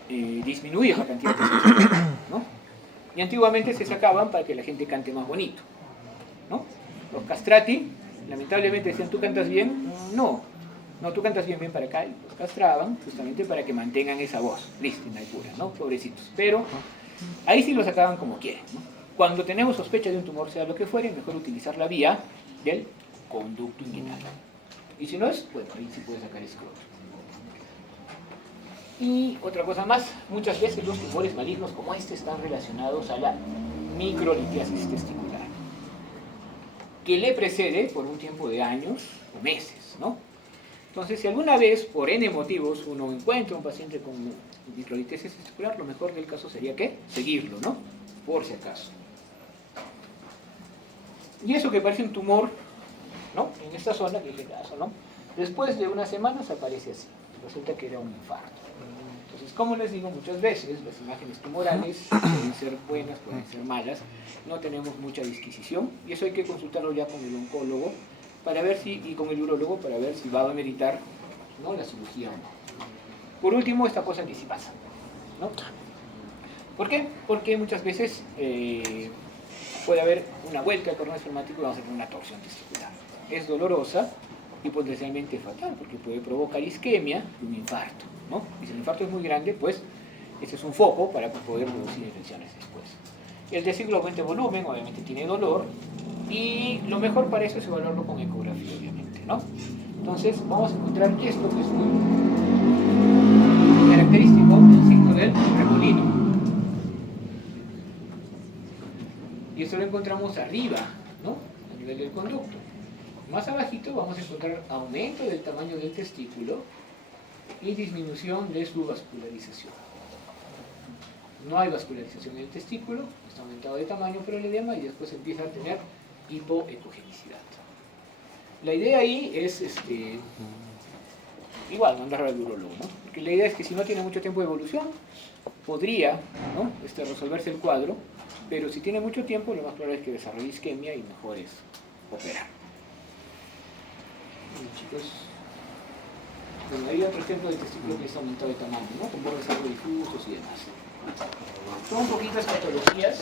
disminuir la cantidad de testículos, ¿no? Y antiguamente se sacaban para que la gente cante más bonito, ¿no? Los castrati, lamentablemente decían, ¿tú cantas bien? No, tú cantas bien para acá, y los castraban justamente para que mantengan esa voz prístina y pura, ¿no? Pobrecitos. Pero ahí sí lo sacaban como quieren, ¿no? Cuando tenemos sospecha de un tumor, sea lo que fuere, mejor utilizar la vía del conducto inguinal. Y si no es, bueno, ahí sí puede sacar escroto. Y otra cosa más, muchas veces los tumores malignos como este están relacionados a la microlitiasis testicular, que le precede por un tiempo de años o meses, ¿no? Entonces, si alguna vez, por N motivos, uno encuentra un paciente con microlitiasis testicular, lo mejor del caso sería que seguirlo, ¿no? Por si acaso. Y eso que parece un tumor, ¿no? En esta zona, que es el caso, ¿no? Después de unas semanas aparece así. Resulta que era un infarto. Entonces Entonces, como les digo muchas veces, las imágenes tumorales pueden ser buenas, pueden ser malas, no tenemos mucha disquisición y eso hay que consultarlo ya con el oncólogo para ver si, y con el urólogo para ver si va a ameritar, ¿no?, la cirugía o no. Por último, esta cosa que sí pasa, ¿no? ¿Por qué? Porque muchas veces puede haber una vuelta al cordón espermático y vamos a tener una torsión testicular. Es dolorosa y potencialmente fatal porque puede provocar isquemia y un infarto, ¿no? Y si el infarto es muy grande, pues este es un foco para poder producir infecciones después. El vesículo aumenta de volumen, obviamente tiene dolor, y lo mejor para eso es evaluarlo con ecografía, obviamente, ¿no? Entonces vamos a encontrar esto que es muy característico del signo del remolino. Y esto lo encontramos arriba, ¿no?, a nivel del conducto. Más abajito vamos a encontrar aumento del tamaño del testículo y disminución de su vascularización. No hay vascularización en el testículo, está aumentado de tamaño por el edema y después empieza a tener hipoecogenicidad. La idea ahí es, igual, mandar al urólogo, ¿no? Porque la idea es que si no tiene mucho tiempo de evolución, podría, ¿no?, resolverse el cuadro, pero si tiene mucho tiempo, lo más probable es que desarrolle isquemia y mejor es operar. Bueno, chicos, bueno, hay otro ejemplo de testículo que está aumentado de tamaño, ¿no?, con bordes algo difusos y demás. Son poquitas patologías.